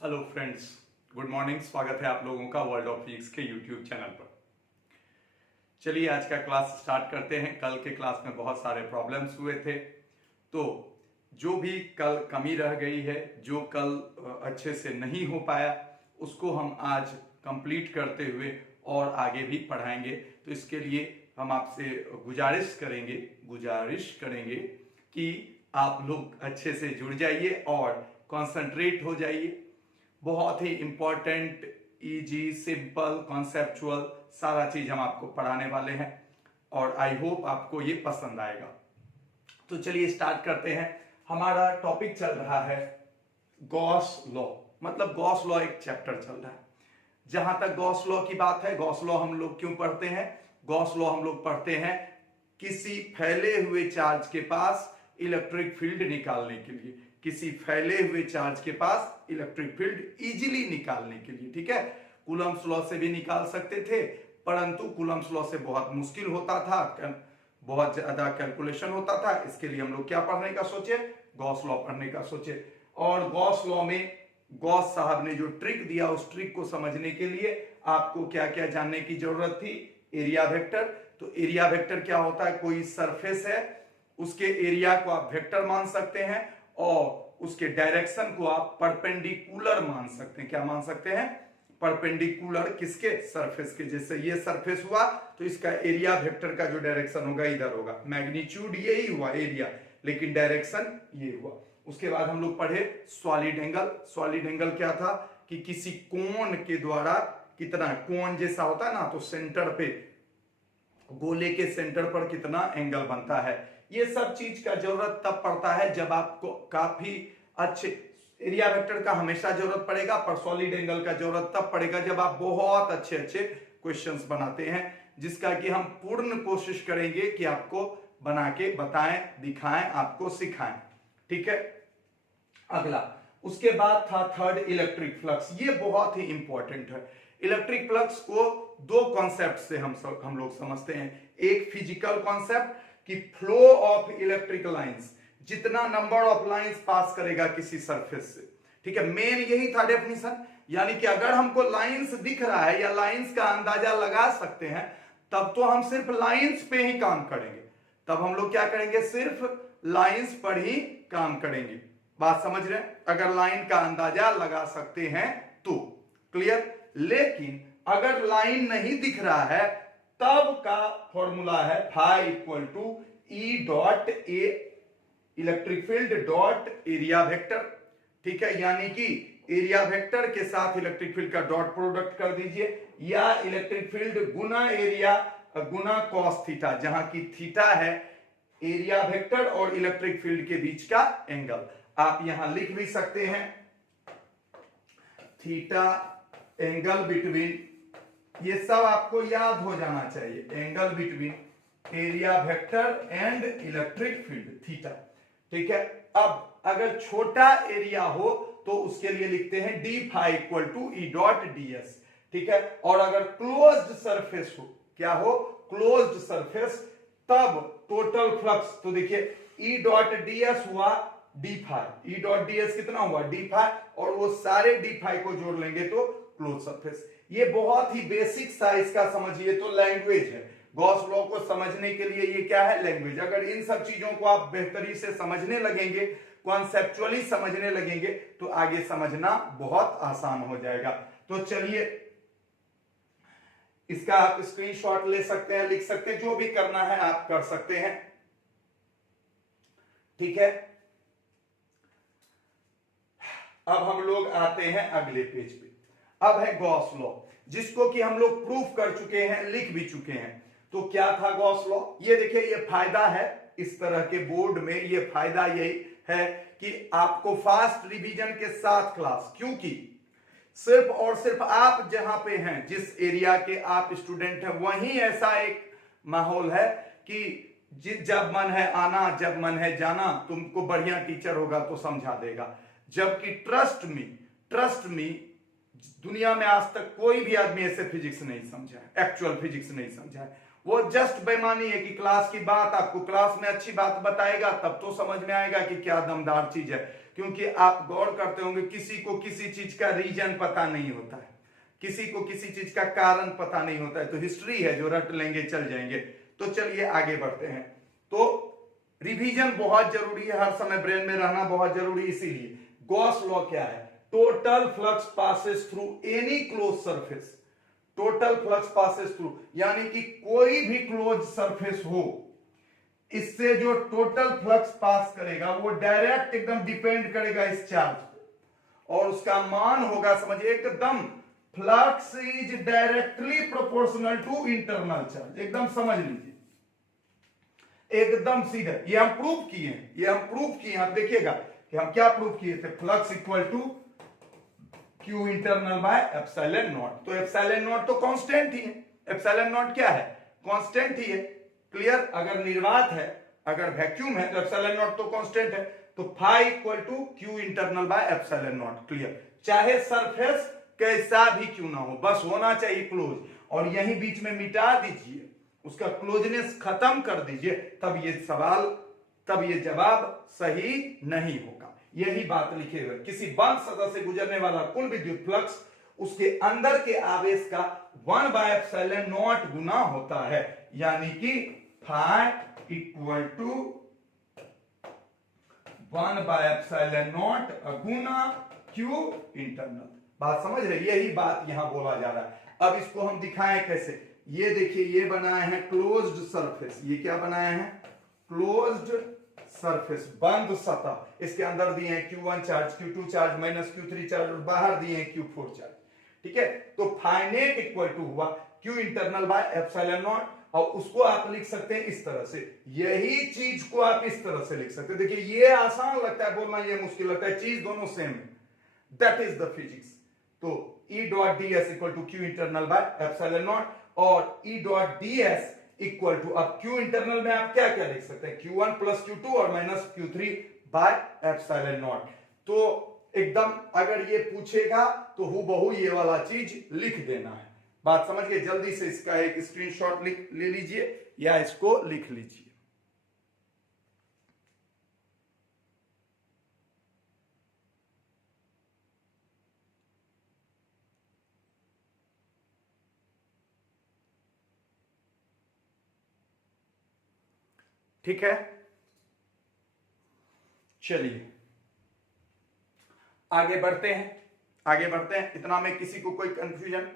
Hello friends, good morning. स्वागत है आप लोगों का वर्ल्ड ऑफ फिजिक्स के यूट्यूब चैनल पर। चलिए आज का क्लास स्टार्ट करते हैं। कल के क्लास में बहुत सारे प्रॉब्लम्स हुए थे, तो जो भी कल कमी रह गई है, जो कल अच्छे से नहीं हो पाया, उसको हम आज कंप्लीट करते हुए और आगे भी पढ़ाएंगे। तो इसके लिए हम आपसे गुजारिश करेंगे कि आप लोग अच्छे से जुड़ जाइए और कंसंट्रेट हो जाइए। बहुत ही इंपॉर्टेंट, इजी, सिंपल, कॉन्सेप्चुअल सारा चीज हम आपको पढ़ाने वाले हैं और आई होप आपको ये पसंद आएगा। तो चलिए स्टार्ट करते हैं। हमारा टॉपिक चल रहा है गॉस लॉ, मतलब गॉस लॉ एक चैप्टर चल रहा है। जहां तक गॉस लॉ की बात है, गॉस लॉ हम लोग क्यों पढ़ते हैं? गॉस लॉ हम लोग पढ़ते हैं किसी फैले हुए चार्ज के पास इलेक्ट्रिक फील्ड निकालने के लिए, किसी फैले हुए चार्ज के पास इलेक्ट्रिक फील्ड इजीली निकालने के लिए। ठीक है, कूलम्ब्स लॉ से भी निकाल सकते थे, परंतु कूलम्ब्स लॉ से बहुत मुश्किल होता था, बहुत ज्यादा कैलकुलेशन होता था। इसके लिए हम लोग क्या पढ़ने का सोचे? गॉस लॉ पढ़ने का सोचे। और गॉस लॉ में गॉस साहब ने जो ट्रिक दिया, उस ट्रिक को समझने के लिए आपको क्या क्या जानने की जरूरत थी? Area vector. तो एरिया वेक्टर क्या होता है? कोई सरफेस है, उसके एरिया को आप वेक्टर मान सकते हैं और उसके डायरेक्शन को आप परपेंडिकुलर मान सकते हैं। क्या मान सकते हैं? परपेंडिकुलर। किसके? सरफेस के। जैसे ये सरफेस हुआ तो इसका एरिया वेक्टर का जो डायरेक्शन होगा इधर होगा। मैग्नीट्यूड यही हुआ एरिया, लेकिन डायरेक्शन ये हुआ। उसके बाद हम लोग पढ़े सॉलिड एंगल। सॉलिड एंगल क्या था? कि किसी कोण के द्वारा कितना, कोण जैसा होता है ना, तो सेंटर पे, गोले के सेंटर पर कितना एंगल बनता है। ये सब चीज का जरूरत तब पड़ता है जब आपको काफी अच्छे, एरिया वेक्टर का हमेशा जरूरत पड़ेगा, पर सॉलिड एंगल का जरूरत तब पड़ेगा जब आप बहुत अच्छे अच्छे क्वेश्चंस बनाते हैं, जिसका कि हम पूर्ण कोशिश करेंगे कि आपको बना के बताएं, दिखाएं, आपको सिखाएं। ठीक है, अगला उसके बाद था थर्ड, इलेक्ट्रिक फ्लक्स। ये बहुत ही इंपॉर्टेंट है। इलेक्ट्रिक फ्लक्स को दो कॉन्सेप्ट से हम लोग समझते हैं। एक फिजिकल कॉन्सेप्ट कि फ्लो ऑफ इलेक्ट्रिक लाइंस, जितना नंबर ऑफ लाइंस पास करेगा किसी सरफेस से। ठीक है, मेन यही था डेफिनेशन। यानी कि अगर हमको लाइंस दिख रहा है या लाइंस का अंदाजा लगा सकते हैं, तब तो हम सिर्फ लाइंस पे ही काम करेंगे। तब हम लोग क्या करेंगे? सिर्फ लाइंस पर ही काम करेंगे। बात समझ रहे हैं? अगर लाइन का अंदाजा लगा सकते हैं तो क्लियर। लेकिन अगर लाइन नहीं दिख रहा है, तब का फॉर्मूला है phi equal to E dot A electric field dot area vector. ठीक है, यानी कि एरिया वेक्टर के साथ इलेक्ट्रिक फील्ड का डॉट प्रोडक्ट कर दीजिए, या इलेक्ट्रिक फील्ड गुना एरिया गुना कॉस थीटा, जहां की थीटा है एरिया वेक्टर और इलेक्ट्रिक फील्ड के बीच का एंगल। आप यहां लिख भी सकते हैं थीटा एंगल बिटवीन, ये सब आपको याद हो जाना चाहिए, angle between area vector and electric field theta. ठीक है, अब अगर छोटा एरिया हो तो उसके लिए लिखते हैं d phi equal to E dot d s. ठीक है, और अगर क्लोज्ड सरफेस हो, क्या हो? क्लोज्ड सरफेस, तब टोटल फ्लक्स, तो देखिए ई डॉट डी एस हुआ d phi, E dot d s कितना हुआ? डी फाई, और वो सारे डी फाई को जोड़ लेंगे तो क्लोज सरफेस। ये बहुत ही बेसिक सा इसका समझिए तो लैंग्वेज है। गॉस लॉ को समझने के लिए ये क्या है? लैंग्वेज। अगर इन सब चीजों को आप बेहतरी से समझने लगेंगे, कॉन्सेप्चुअली समझने लगेंगे, तो आगे समझना बहुत आसान हो जाएगा। तो चलिए इसका आप स्क्रीनशॉट ले सकते हैं, लिख सकते हैं, जो भी करना है आप कर सकते हैं। ठीक है, अब हम लोग आते हैं अगले पेज पे। अब है गॉस लॉ, जिसको कि हम लोग प्रूफ कर चुके हैं, लिख भी चुके हैं। तो क्या था गॉस लॉ? ये देखिए, ये फायदा है इस तरह के बोर्ड में, ये फायदा यही है कि आपको फास्ट रिवीजन के साथ क्लास, क्योंकि सिर्फ और सिर्फ आप जहां पे हैं, जिस एरिया के आप स्टूडेंट हैं, वहीं ऐसा एक माहौल है कि जब मन है आना, जब मन है जाना, तुमको बढ़िया टीचर होगा तो समझा देगा। जबकि ट्रस्ट मी, दुनिया में आज तक कोई भी आदमी ऐसे फिजिक्स नहीं समझा है, एक्चुअल फिजिक्स नहीं समझा है। वो जस्ट बेईमानी है कि क्लास की बात, आपको क्लास में अच्छी बात बताएगा तब तो समझ में आएगा कि क्या दमदार चीज है। क्योंकि आप गौर करते होंगे किसी को किसी चीज का रीजन पता नहीं होता है, किसी को किसी चीज का कारण पता नहीं होता है, तो हिस्ट्री है जो रट लेंगे चल जाएंगे। तो चलिए आगे बढ़ते हैं। तो रिवीजन बहुत जरूरी है, हर समय ब्रेन में रहना बहुत जरूरी है। इसीलिए गॉस लॉ क्या है? Total flux passes through any close surface, total flux passes through, यानी कि कोई भी क्लोज सरफेस हो, इससे जो टोटल फ्लक्स पास करेगा वो डायरेक्ट एकदम डिपेंड करेगा इस चार्ज पे, और उसका मान होगा, समझिए एकदम, flux is directly proportional to internal charge. एकदम समझ लीजिए, एकदम सीधा। ये हम प्रूफ किए हैं, ये हम प्रूफ किए हैं। आप देखिएगा कि हम क्या प्रूफ किए थे, flux equal to q internal by epsilon naught. तो एप्सिलॉन नॉट तो कांस्टेंट ही है, एप्सिलॉन नॉट क्या है? कांस्टेंट ही है। क्लियर? अगर निर्वात है, अगर वैक्यूम है तो एप्सिलॉन नॉट तो कांस्टेंट है। तो phi equal to q internal by epsilon naught. Clear? चाहे सरफेस कैसा भी क्यों ना हो, बस होना चाहिए क्लोज, और यही बीच में मिटा दीजिए, उसका क्लोजनेस खत्म कर दीजिए, तब ये सवाल, तब ये जवाब सही नहीं होगा। यही बात लिखे हुए, किसी बंद सतह से गुजरने वाला कुल विद्युत फ्लक्स उसके अंदर के आवेश का 1/ε0 गुना होता है, यानी कि फाई इक्वल टू 1/ε0 गुना क्यू इंटरनल। बात समझ रहे? यही बात यहां बोला जा रहा है। अब इसको हम दिखाएं कैसे। ये देखिए, ये बनाए हैं क्लोज्ड सरफेस। ये क्या बनाए हैं? क्लोज्ड सरफेस, बंद सतह। इसके अंदर दिए हैं Q1 charge, Q2 charge, -Q3 charge, और बाहर दिए हैं Q4 चार्ज। ठीक है? तो फाइनेट इक्वल टू हुआ Q internal by epsilon naught, और उसको आप लिख सकते हैं इस तरह से। यही चीज को आप इस तरह से लिख सकते हैं। देखिए, ये आसान लगता है बोलना, ये मुश्किल लगता है, चीज दोनों सेम है। That is the physics. तो E dot d s equal to q internal by epsilon naught, और E dot d s equal to, अब क्यू इंटरनल में आप क्या क्या लिख सकते हैं? Q1 प्लस Q2 और minus Q3 bye epsilon naught. तो एकदम अगर ये पूछेगा तो हूबहू ये वाला चीज लिख देना है। बात समझ गए? जल्दी से इसका एक स्क्रीनशॉट ले लीजिए या इसको लिख लीजिए। ठीक है, चलिए आगे बढ़ते हैं, आगे बढ़ते हैं। इतना में किसी को कोई कंफ्यूजन?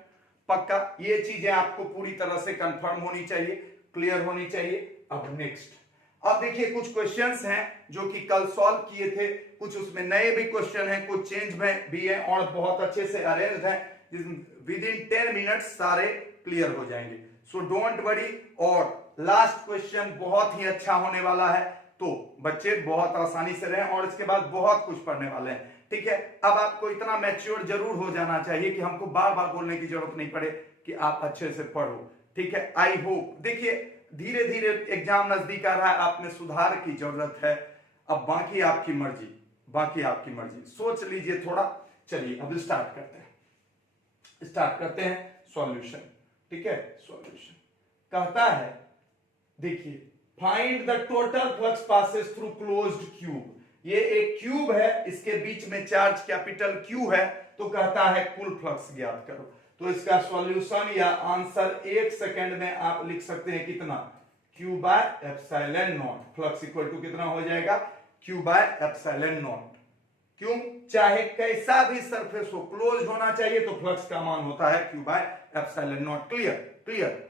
पक्का ये चीजें आपको पूरी तरह से कंफर्म होनी चाहिए, क्लियर होनी चाहिए। अब नेक्स्ट, अब देखिए कुछ क्वेश्चंस हैं जो कि कल सॉल्व किए थे, कुछ उसमें नए भी क्वेश्चन हैं, कुछ चेंज में भी हैं, और बहुत अच्छे से अरेंज्ड हैं। विद इन 10 मिनट्स सारे क्लियर हो जाएंगे, सो डोंट वरी। और लास्ट क्वेश्चन बहुत ही अच्छा होने वाला है, तो बच्चे बहुत आसानी से रहें, और इसके बाद बहुत कुछ पढ़ने वाले हैं। ठीक है? अब आपको इतना मैच्योर जरूर हो जाना चाहिए कि हमको बार बार बोलने की जरूरत नहीं पड़े कि आप अच्छे से पढ़ो। ठीक है? आई होप, देखिए धीरे धीरे एग्जाम नजदीक आ रहा है, आप में सुधार की जरूरत है। अब बाकी आपकी मर्जी, बाकी आपकी मर्जी, सोच लीजिए थोड़ा। चलिए अब स्टार्ट करते हैं, स्टार्ट करते हैं सॉल्यूशन। ठीक है? सॉल्यूशन कहता है, देखिए, find the total flux passes through closed cube. ये एक क्यूब है, इसके बीच में चार्ज कैपिटल Q है, तो कहता है कुल फ्लक्स ज्ञात करो। तो इसका सॉल्यूशन या आंसर 1 सेकंड में आप लिख सकते हैं, कितना? Q by epsilon naught. Flux equal to कितना हो जाएगा? Q by epsilon naught. क्यों? चाहे कैसा भी सरफेस हो, क्लोज होना चाहिए, तो फ्लक्स का मान होता है Q by epsilon naught. Clear? Clear?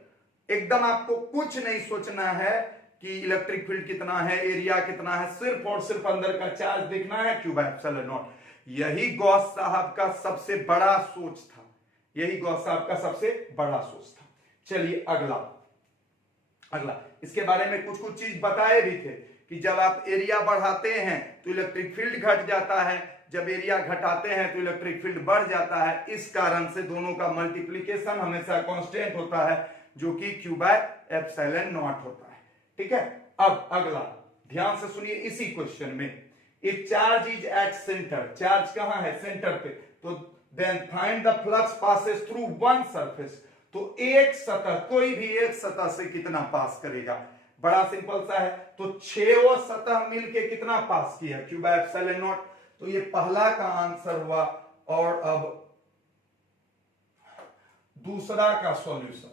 एकदम आपको कुछ नहीं सोचना है कि इलेक्ट्रिक फील्ड कितना है, एरिया कितना है, सिर्फ और सिर्फ अंदर का चार्ज देखना है, Q बाय एप्सिलॉन नॉट। यही गॉस साहब का सबसे बड़ा सोच था, यही गॉस साहब का सबसे बड़ा सोच था। चलिए अगला, अगला इसके बारे में कुछ कुछ चीज बताए भी थे कि जब आप एरिया बढ़ाते हैं तो इलेक्ट्रिक फील्ड घट जाता है, जब एरिया घटाते हैं तो इलेक्ट्रिक फील्ड बढ़ जाता है। इस कारण से दोनों का मल्टीप्लीकेशन हमेशा कांस्टेंट होता है, जो कि Q बाय एप्सिलॉन नॉट होता है। ठीक है? अब अगला ध्यान से सुनिए, इसी क्वेश्चन में, if charge is at centre, charge कहां है? सेंटर पे, तो then find the flux passes through one surface. तो एक सतह, कोई भी एक सतह से कितना पास करेगा, बड़ा सिंपल सा है। तो 6 सतह मिलके कितना पास किया, Q बाय एप्सिलॉन नॉट। तो ये पहला का आंसर हुआ। और अब दूसरा का सॉल्यूशन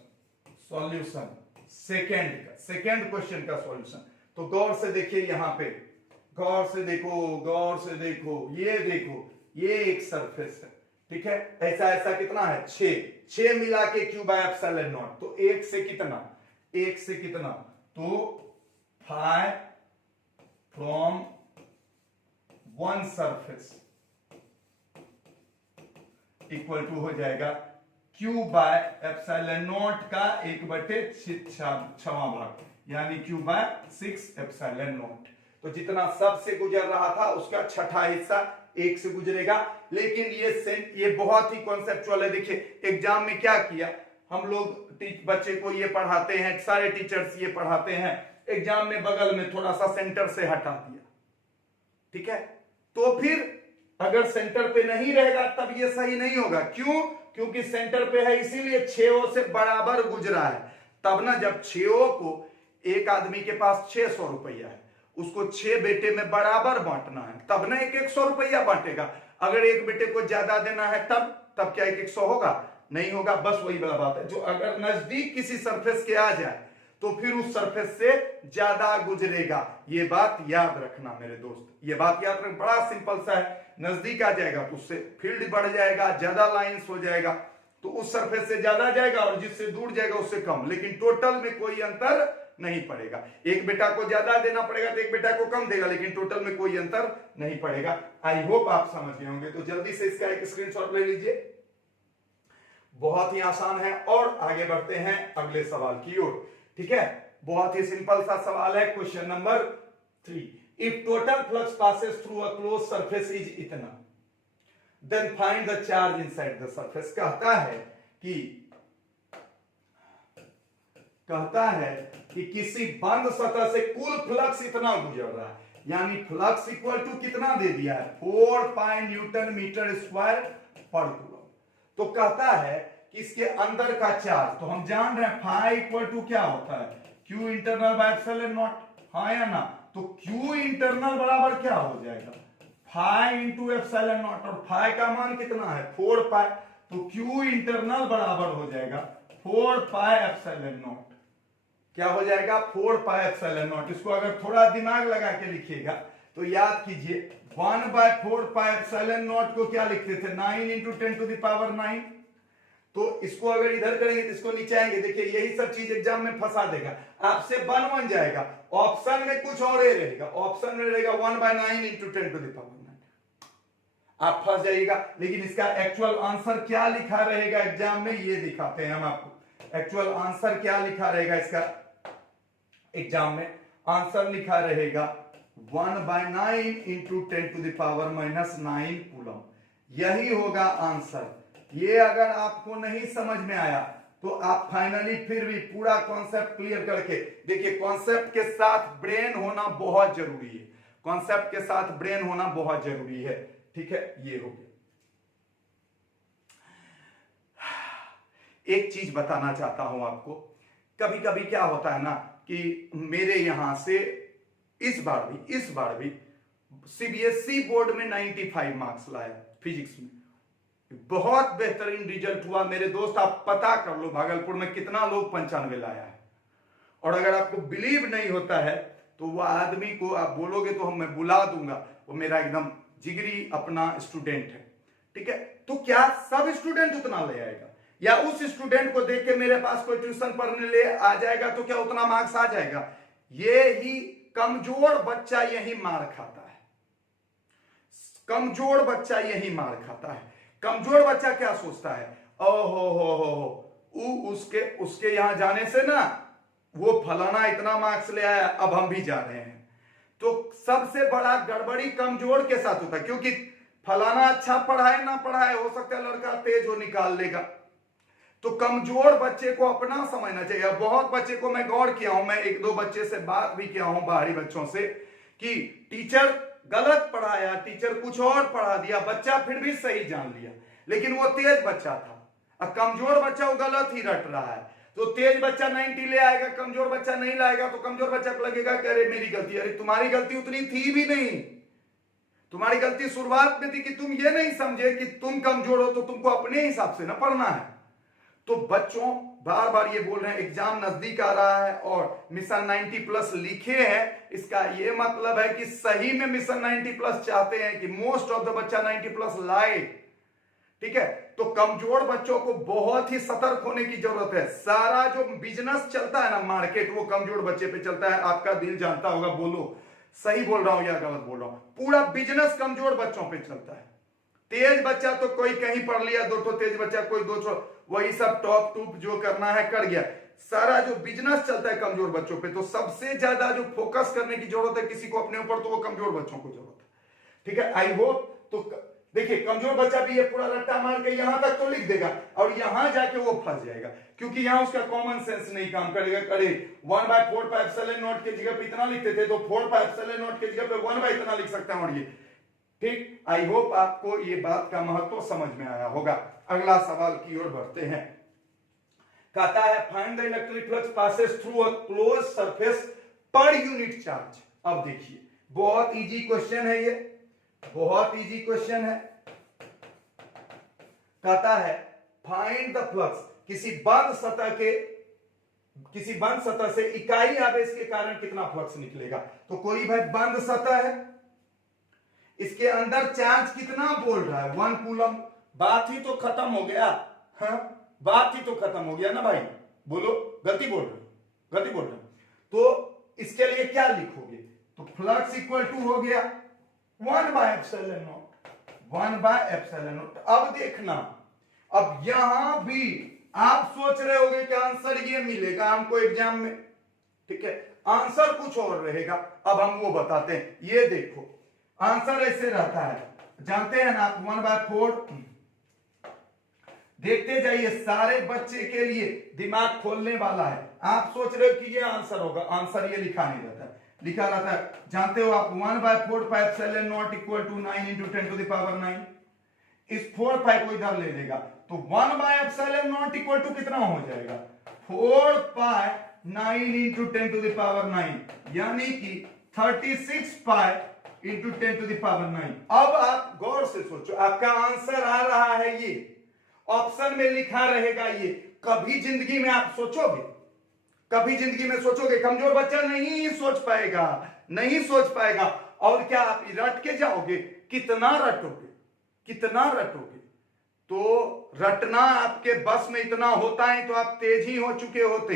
सेकेंड क्वेश्चन का सॉल्यूशन। तो गौर से देखिए, यहां पे गौर से देखो, ये एक सरफेस है, ठीक है। ऐसा कितना है, 6 मिला के Q बाय एप्सिलॉन नॉट। तो एक से कितना, तो phi from one surface equal to हो जाएगा Q बाय एप्सिलॉन नॉट का 1/6 भाग, यानी Q बाय 6 एप्सिलॉन नॉट। तो जितना सबसे गुजर रहा था उसका छठा हिस्सा 1 से गुजरेगा। लेकिन ये बहुत ही कॉन्सेप्चुअल है। देखिए एग्जाम में क्या किया, हम लोग बच्चे को ये पढ़ाते हैं, सारे टीचर्स ये पढ़ाते हैं, एग्जाम में बगल में थोड़ा सा सेंटर से हटा दिया, ठीक है। तो फिर अगर सेंटर पे नहीं रहेगा तब ये सही नहीं होगा। क्यों? क्योंकि सेंटर पे है इसीलिए 6 से बराबर गुजरा है। तब ना जब 6 को, एक आदमी के पास 600 रुपया है, उसको 6 बेटे में बराबर बांटना है, तब ना 100 रुपया बांटेगा। अगर एक बेटे को ज्यादा देना है तब क्या 100 होगा? नहीं होगा। बस वही वाला बात है, जो अगर नजदीक किसी सरफेस के आ जाए तो फिर उस सरफेस से ज्यादा गुजरेगा। ये बात याद रखना मेरे दोस्त, ये बात याद रखना। बड़ा सिंपल सा है, नजदीक आ जाएगा तो उससे फील्ड बढ़ जाएगा, ज्यादा लाइंस हो जाएगा, तो उस सरफेस से ज्यादा जाएगा, और जिससे दूर जाएगा उससे कम। लेकिन टोटल में कोई अंतर नहीं पड़ेगा। एक बेटा को ज्यादा देना पड़ेगा तो एक बेटा को कम देगा, लेकिन टोटल में कोई अंतर नहीं पड़ेगा। आई होप आप समझ गए होंगे। तो जल्दी से इसका एक स्क्रीनशॉट ले लीजिए, बहुत ही आसान है। और आगे बढ़ते हैं अगले सवाल की ओर, ठीक है। बहुत ही सिंपल सा सवाल है, question number 3। If total flux passes through a close surface is इतना, then find the charge inside the surface. कहता है कि किसी बंद सतह से कुल फ्लक्स इतना गुजर रहा है, यानी फ्लक्स इक्वल टू कितना दे दिया है, 4 पाई न्यूटन मीटर स्क्वायर पर कूलम। तो कहता है कि इसके अंदर का चार्ज, तो हम जान रहे हैं फाई इक्वल टू क्या होता है, Q internal by epsilon naught, हाँ या ना। तो Q इंटरनल बराबर क्या हो जाएगा, फाई इंटू एप्सिलॉन नॉट, और फाई का मान कितना है 4 पाई। तो Q इंटरनल बराबर हो जाएगा 4 पाई एप्सिलॉन नॉट। क्या हो जाएगा, 4 पाई एप्सिलॉन नॉट। इसको अगर थोड़ा दिमाग लगा के लिखिएगा तो याद कीजिए, 1/4 पाई एप्सिलॉन नॉट को क्या लिखते थे, 9 इंटू 10 टू द पावर 9। तो इसको अगर इधर करेंगे तो इसको नीचे आएंगे, देखिए यही सब चीज एग्जाम में फंसा देगा, आपसे बन जाएगा। ऑप्शन में कुछ और ही रहेगा, ऑप्शन में रहेगा 1/9 इंटू 10 टू द पावर 9, आप फंस जाइएगा। लेकिन इसका एक्चुअल आंसर क्या लिखा रहेगा एग्जाम में, ये दिखाते हैं हम आपको। एक्चुअल आंसर क्या लिखा रहेगा इसका एग्जाम में, आंसर लिखा रहेगा 1/9 into 10 to the power -9 coulomb. यही होगा आंसर। ये अगर आपको नहीं समझ में आया तो आप फाइनली फिर भी पूरा कॉन्सेप्ट क्लियर करके देखिए, कॉन्सेप्ट के साथ ब्रेन होना बहुत जरूरी है, कॉन्सेप्ट के साथ ब्रेन होना बहुत जरूरी है, ठीक है। ये हो गया। एक चीज बताना चाहता हूं आपको, कभी कभी क्या होता है ना कि मेरे यहां से इस बार भी सीबीएसई बोर्ड में 95 मार्क्स लाया फिजिक्स में, बहुत बेहतरीन रिजल्ट हुआ मेरे दोस्त। आप पता कर लो भागलपुर में कितना लोग 95 लाया है। और अगर आपको बिलीव नहीं होता है तो वह आदमी को आप बोलोगे तो मैं बुला दूंगा, वो मेरा एकदम जिगरी अपना स्टूडेंट है, ठीक है। तो क्या सब स्टूडेंट उतना ले आएगा, या उस स्टूडेंट को देख के मेरे पास कोई ट्यूशन पढ़ने ले आ जाएगा तो क्या उतना मार्क्स आ जाएगा? ये ही कमजोर बच्चा यही मार खाता है, कमजोर बच्चा यही मार खाता है। कमजोर बच्चा क्या सोचता है, ओ उसके यहां जाने से ना वो फलाना इतना मार्क्स ले आया, अब हम भी जा रहे हैं। तो सबसे बड़ा गड़बड़ी कमजोर के साथ होता है, क्योंकि फलाना अच्छा पढ़ाए ना पढ़ाए, हो सकता है लड़का तेज हो निकाल लेगा। तो कमजोर बच्चे को अपना समझना चाहिए। बहुत बच्चे को मैं गौर किया हूं, मैं 1-2 बच्चे से बात भी किया हूं, बाहरी बच्चों से, कि टीचर गलत पढ़ाया, टीचर कुछ और पढ़ा दिया, बच्चा फिर भी सही जान लिया, लेकिन वो तेज बच्चा था। अब कमजोर बच्चा वो गलत ही रट रहा है, तो तेज बच्चा 90 ले आएगा, कमजोर बच्चा नहीं लाएगा, तो कमजोर बच्चा को लगेगा कि अरे मेरी गलती। अरे तुम्हारी गलती उतनी थी भी नहीं, तुम्हारी गलती शुरुआत में थी कि तुम ये नहीं समझे कि तुम कमजोर हो तो तुमको अपने हिसाब से ना पढ़ना है। तो बच्चों बार बार ये बोल रहे हैं एग्जाम नजदीक आ रहा है और मिशन 90+ लिखे हैं, इसका ये मतलब है कि सही में मिशन 90+ चाहते हैं कि मोस्ट ऑफ द बच्चा 90+ लाए। ठीक है, तो कमजोर बच्चों को बहुत ही सतर्क होने की जरूरत है। सारा जो बिजनेस चलता है ना मार्केट, वो कमजोर बच्चे पे चलता है। आपका दिल जानता होगा, बोलो सही बोल रहा हूं या गलत बोल रहा हूं। पूरा बिजनेस कमजोर बच्चों पे चलता है। तेज बच्चा तो कोई कहीं पढ़ लिया, 2 तेज बच्चा, कोई 2 वही सब टॉप टूप जो करना है कर गया। सारा जो बिजनेस चलता है कमजोर बच्चों पे, तो सबसे ज्यादा जो फोकस करने की जरूरत है किसी को अपने ऊपर, तो वो कमजोर बच्चों को जरूरत है। ठीक है, आई होप। तो देखिए कमजोर बच्चा भी ये पूरा रट्टा मार के यहां तक तो लिख देगा और यहां जाके वो फंस जाएगा, क्योंकि यहां उसका कॉमन सेंस नहीं काम करेगा। अरे 1/4πε0 के जगह पे इतना लिखते थे, तो 4πε0 के जगह पे 1 इतना लिख सकते हैं। और ये ठीक, आई होप आपको ये बात का महत्व समझ में आया होगा। अगला सवाल की ओर बढ़ते हैं। कहता है find the electric flux passes through a close surface per unit charge. अब देखिए बहुत इजी क्वेश्चन है, ये बहुत इजी क्वेश्चन है। कहता है फाइंड द फ्लक्स, किसी बंद सतह से इकाई आवेश के कारण कितना फ्लक्स निकलेगा। तो कोई भाई बंद सतह है, इसके अंदर चार्ज कितना बोल रहा है, 1 कूलम। बात ही तो खत्म हो गया। हाँ, बात ही तो खत्म हो गया ना भाई। बोलो गलती बोल रहे हो। तो इसके लिए क्या लिखोगे, तो फ्लक्स इक्वल टू हो गया 1/ε0, 1/ε0। अब देखना, अब यहां भी आप सोच रहे होगे कि आंसर ये मिलेगा हमको एग्जाम में। ठीक है, आंसर कुछ और रहेगा। अब हम वो बताते हैं। ये देखो आंसर ऐसे रहता है, जानते हैं ना आप, 1/4। देखते जाइए, सारे बच्चे के लिए दिमाग खोलने वाला है। आप सोच रहे हो कि ये आंसर होगा, आंसर ये लिखा नहीं रहता है, लिखा रहता है, जानते हो आप 1/4πε0 इक्वल टू 9 × 10⁹। इस 4π को इधर ले लेगा, तो 1/ε0 इक्वल टू कितना हो जाएगा, 4π9 × 10⁹, यानी कि 36π × 10⁹। अब आप गौर से सोचो, आपका आंसर आ रहा है, ये ऑप्शन में लिखा रहेगा। ये कभी जिंदगी में आप सोचोगे, कभी जिंदगी में सोचोगे? कमजोर बच्चा नहीं सोच पाएगा, नहीं सोच पाएगा। और क्या आप रट के जाओगे? कितना रटोगे, कितना रटोगे? तो रटना आपके बस में इतना होता है तो आप तेज ही हो चुके होते।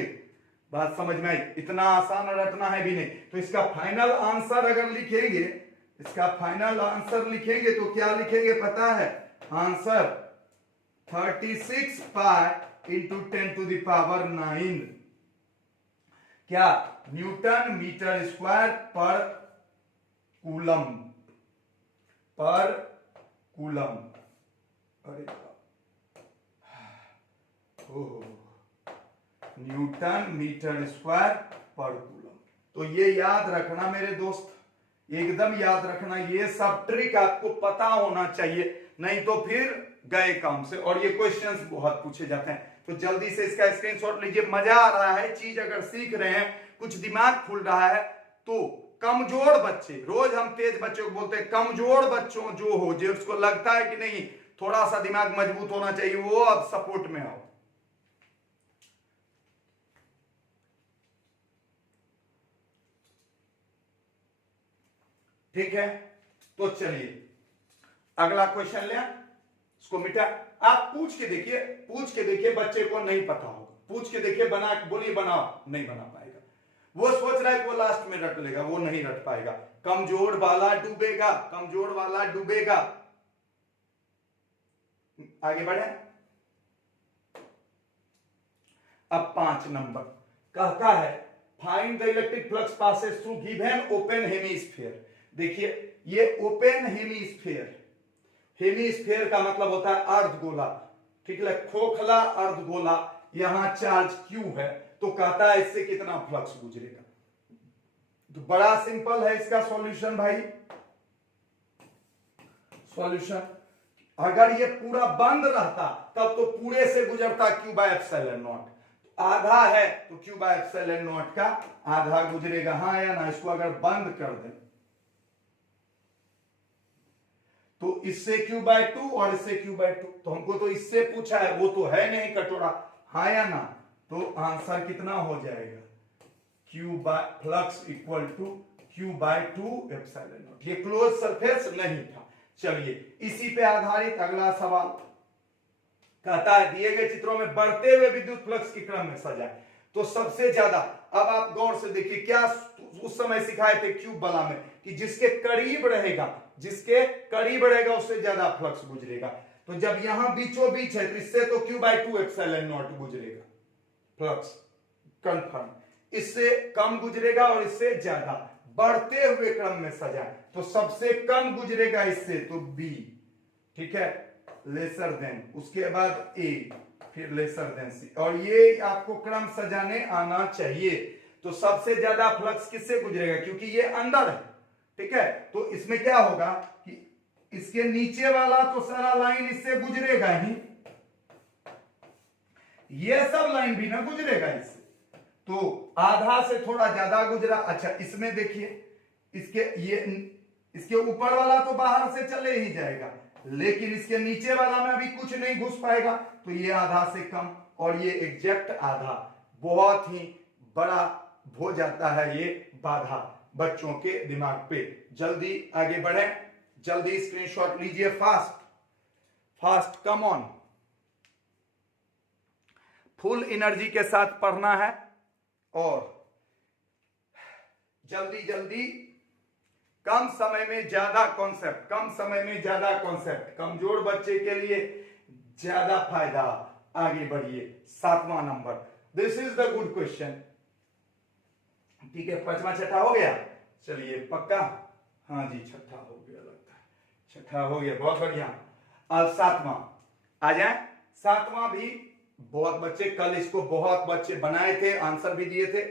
बात समझ में आई? इतना आसान रटना है भी नहीं। तो इसका फाइनल आंसर अगर लिखेंगे, इसका फाइनल आंसर लिखेंगे तो क्या लिखेंगे पता है? आंसर 36π × 10⁹। क्या? न्यूटन मीटर स्क्वायर पर कूलम, पर कूलम। अरे न्यूटन मीटर स्क्वायर पर कूलम। तो ये याद रखना मेरे दोस्त, एकदम याद रखना। ये सब ट्रिक आपको पता होना चाहिए, नहीं तो फिर गए काम से। और ये क्वेश्चंस बहुत पूछे जाते हैं, तो जल्दी से इसका स्क्रीनशॉट लीजिए। मजा आ रहा है, चीज अगर सीख रहे हैं, कुछ दिमाग खुल रहा है। तो कमजोर बच्चे, रोज हम तेज बच्चों को बोलते हैं, कमजोर बच्चों जो हो, जिसको लगता है कि नहीं थोड़ा सा दिमाग मजबूत होना चाहिए, वो अब सपोर्ट में आओ। ठीक है, तो चलिए अगला क्वेश्चन ले, इसको मिटा। आप पूछ के देखिए, पूछ के देखिए, बच्चे को नहीं पता होगा, पूछ के देखिए, बना बोलिए बनाओ, नहीं बना पाएगा। वो सोच रहा है वो लास्ट में रट लेगा, वो नहीं रट पाएगा। कमजोर वाला डूबेगा, कमजोर वाला डूबेगा। आगे बढ़े। अब 5 नंबर कहता है find the electric flux passes through given open hemisphere. देखिए ये ओपन हेमिस्फीयर, हेमिस्फीयर का मतलब होता है अर्धगोला। ठीक है, खोखला अर्धगोला, यहां चार्ज Q है, तो कहता है इससे कितना फ्लक्स गुजरेगा। तो बड़ा सिंपल है इसका सॉल्यूशन भाई। सॉल्यूशन अगर ये पूरा बंद रहता तब तो पूरे से गुजरता क्यू बाय एप्सिलॉन नॉट, आधा है तो क्यू बाय एप्सिलॉन नॉट का आधा गुजरेगा, हाँ या ना। इसको अगर बंद कर दें तो इससे क्यू बाय 2 और इससे क्यू बाय 2, तो हमको तो इससे पूछा है, वो तो है नहीं कटोरा, हाँ या ना। तो आंसर कितना हो जाएगा, q by flux equal to q by 2 epsilon naught. ये क्लोज सरफेस नहीं था। चलिए इसी पे आधारित अगला सवाल कहता है दिए गए चित्रों में बढ़ते हुए विद्युत फ्लक्स के क्रम में सजाए। तो सबसे ज्यादा, अब आप गौर से देखिए क्या उस समय सिखाए थे क्यूब वाला में कि जिसके करीब रहेगा, जिसके करीब रहेगा उससे ज्यादा फ्लक्स गुजरेगा। तो जब यहां बीचों बीच है तो इससे तो क्यू बाय 2 एप्सिलॉन नॉट गुजरेगा फ्लक्स कंफर्म, इससे कम गुजरेगा और इससे ज्यादा। बढ़ते हुए क्रम में सजाए तो सबसे कम गुजरेगा इससे, तो बी, ठीक है, लेसर देन, उसके बाद ए, फिर लेसर देन सी, और ये आपको क्रम सजाने आना चाहिए। तो सबसे ज्यादा फ्लक्स किससे गुजरेगा, क्योंकि ये अंदर है, ठीक है। तो इसमें क्या होगा कि इसके नीचे वाला तो सारा लाइन इससे गुजरेगा ही, ये सब लाइन भी ना गुजरेगा इससे, तो आधा से थोड़ा ज्यादा गुजरा। अच्छा इसमें देखिए, इसके ऊपर वाला तो बाहर से चले ही जाएगा, लेकिन इसके नीचे वाला में अभी कुछ नहीं घुस पाएगा, तो ये आधा से कम, और ये एग्जैक्ट आधा। बहुत ही बड़ा हो जाता है ये बाधा बच्चों के दिमाग पे। जल्दी आगे बढ़े, जल्दी स्क्रीनशॉट लीजिए, fast fast, come on. Full energy के साथ पढ़ना है और जल्दी जल्दी, कम समय में ज्यादा कॉन्सेप्ट, कम समय में ज्यादा कॉन्सेप्ट, कमजोर बच्चे के लिए ज्यादा फायदा। आगे बढ़िए, 7वां number, this is the good question, ठीक है। 5वां छठा हो गया, चलिए पक्का, हाँ जी छठा हो गया लगता है, छठा हो गया, बहुत बढ़िया। अब 7वां आ जाए। 7वां भी बहुत बच्चे, कल इसको बहुत बच्चे बनाए थे, आंसर भी दिए थे,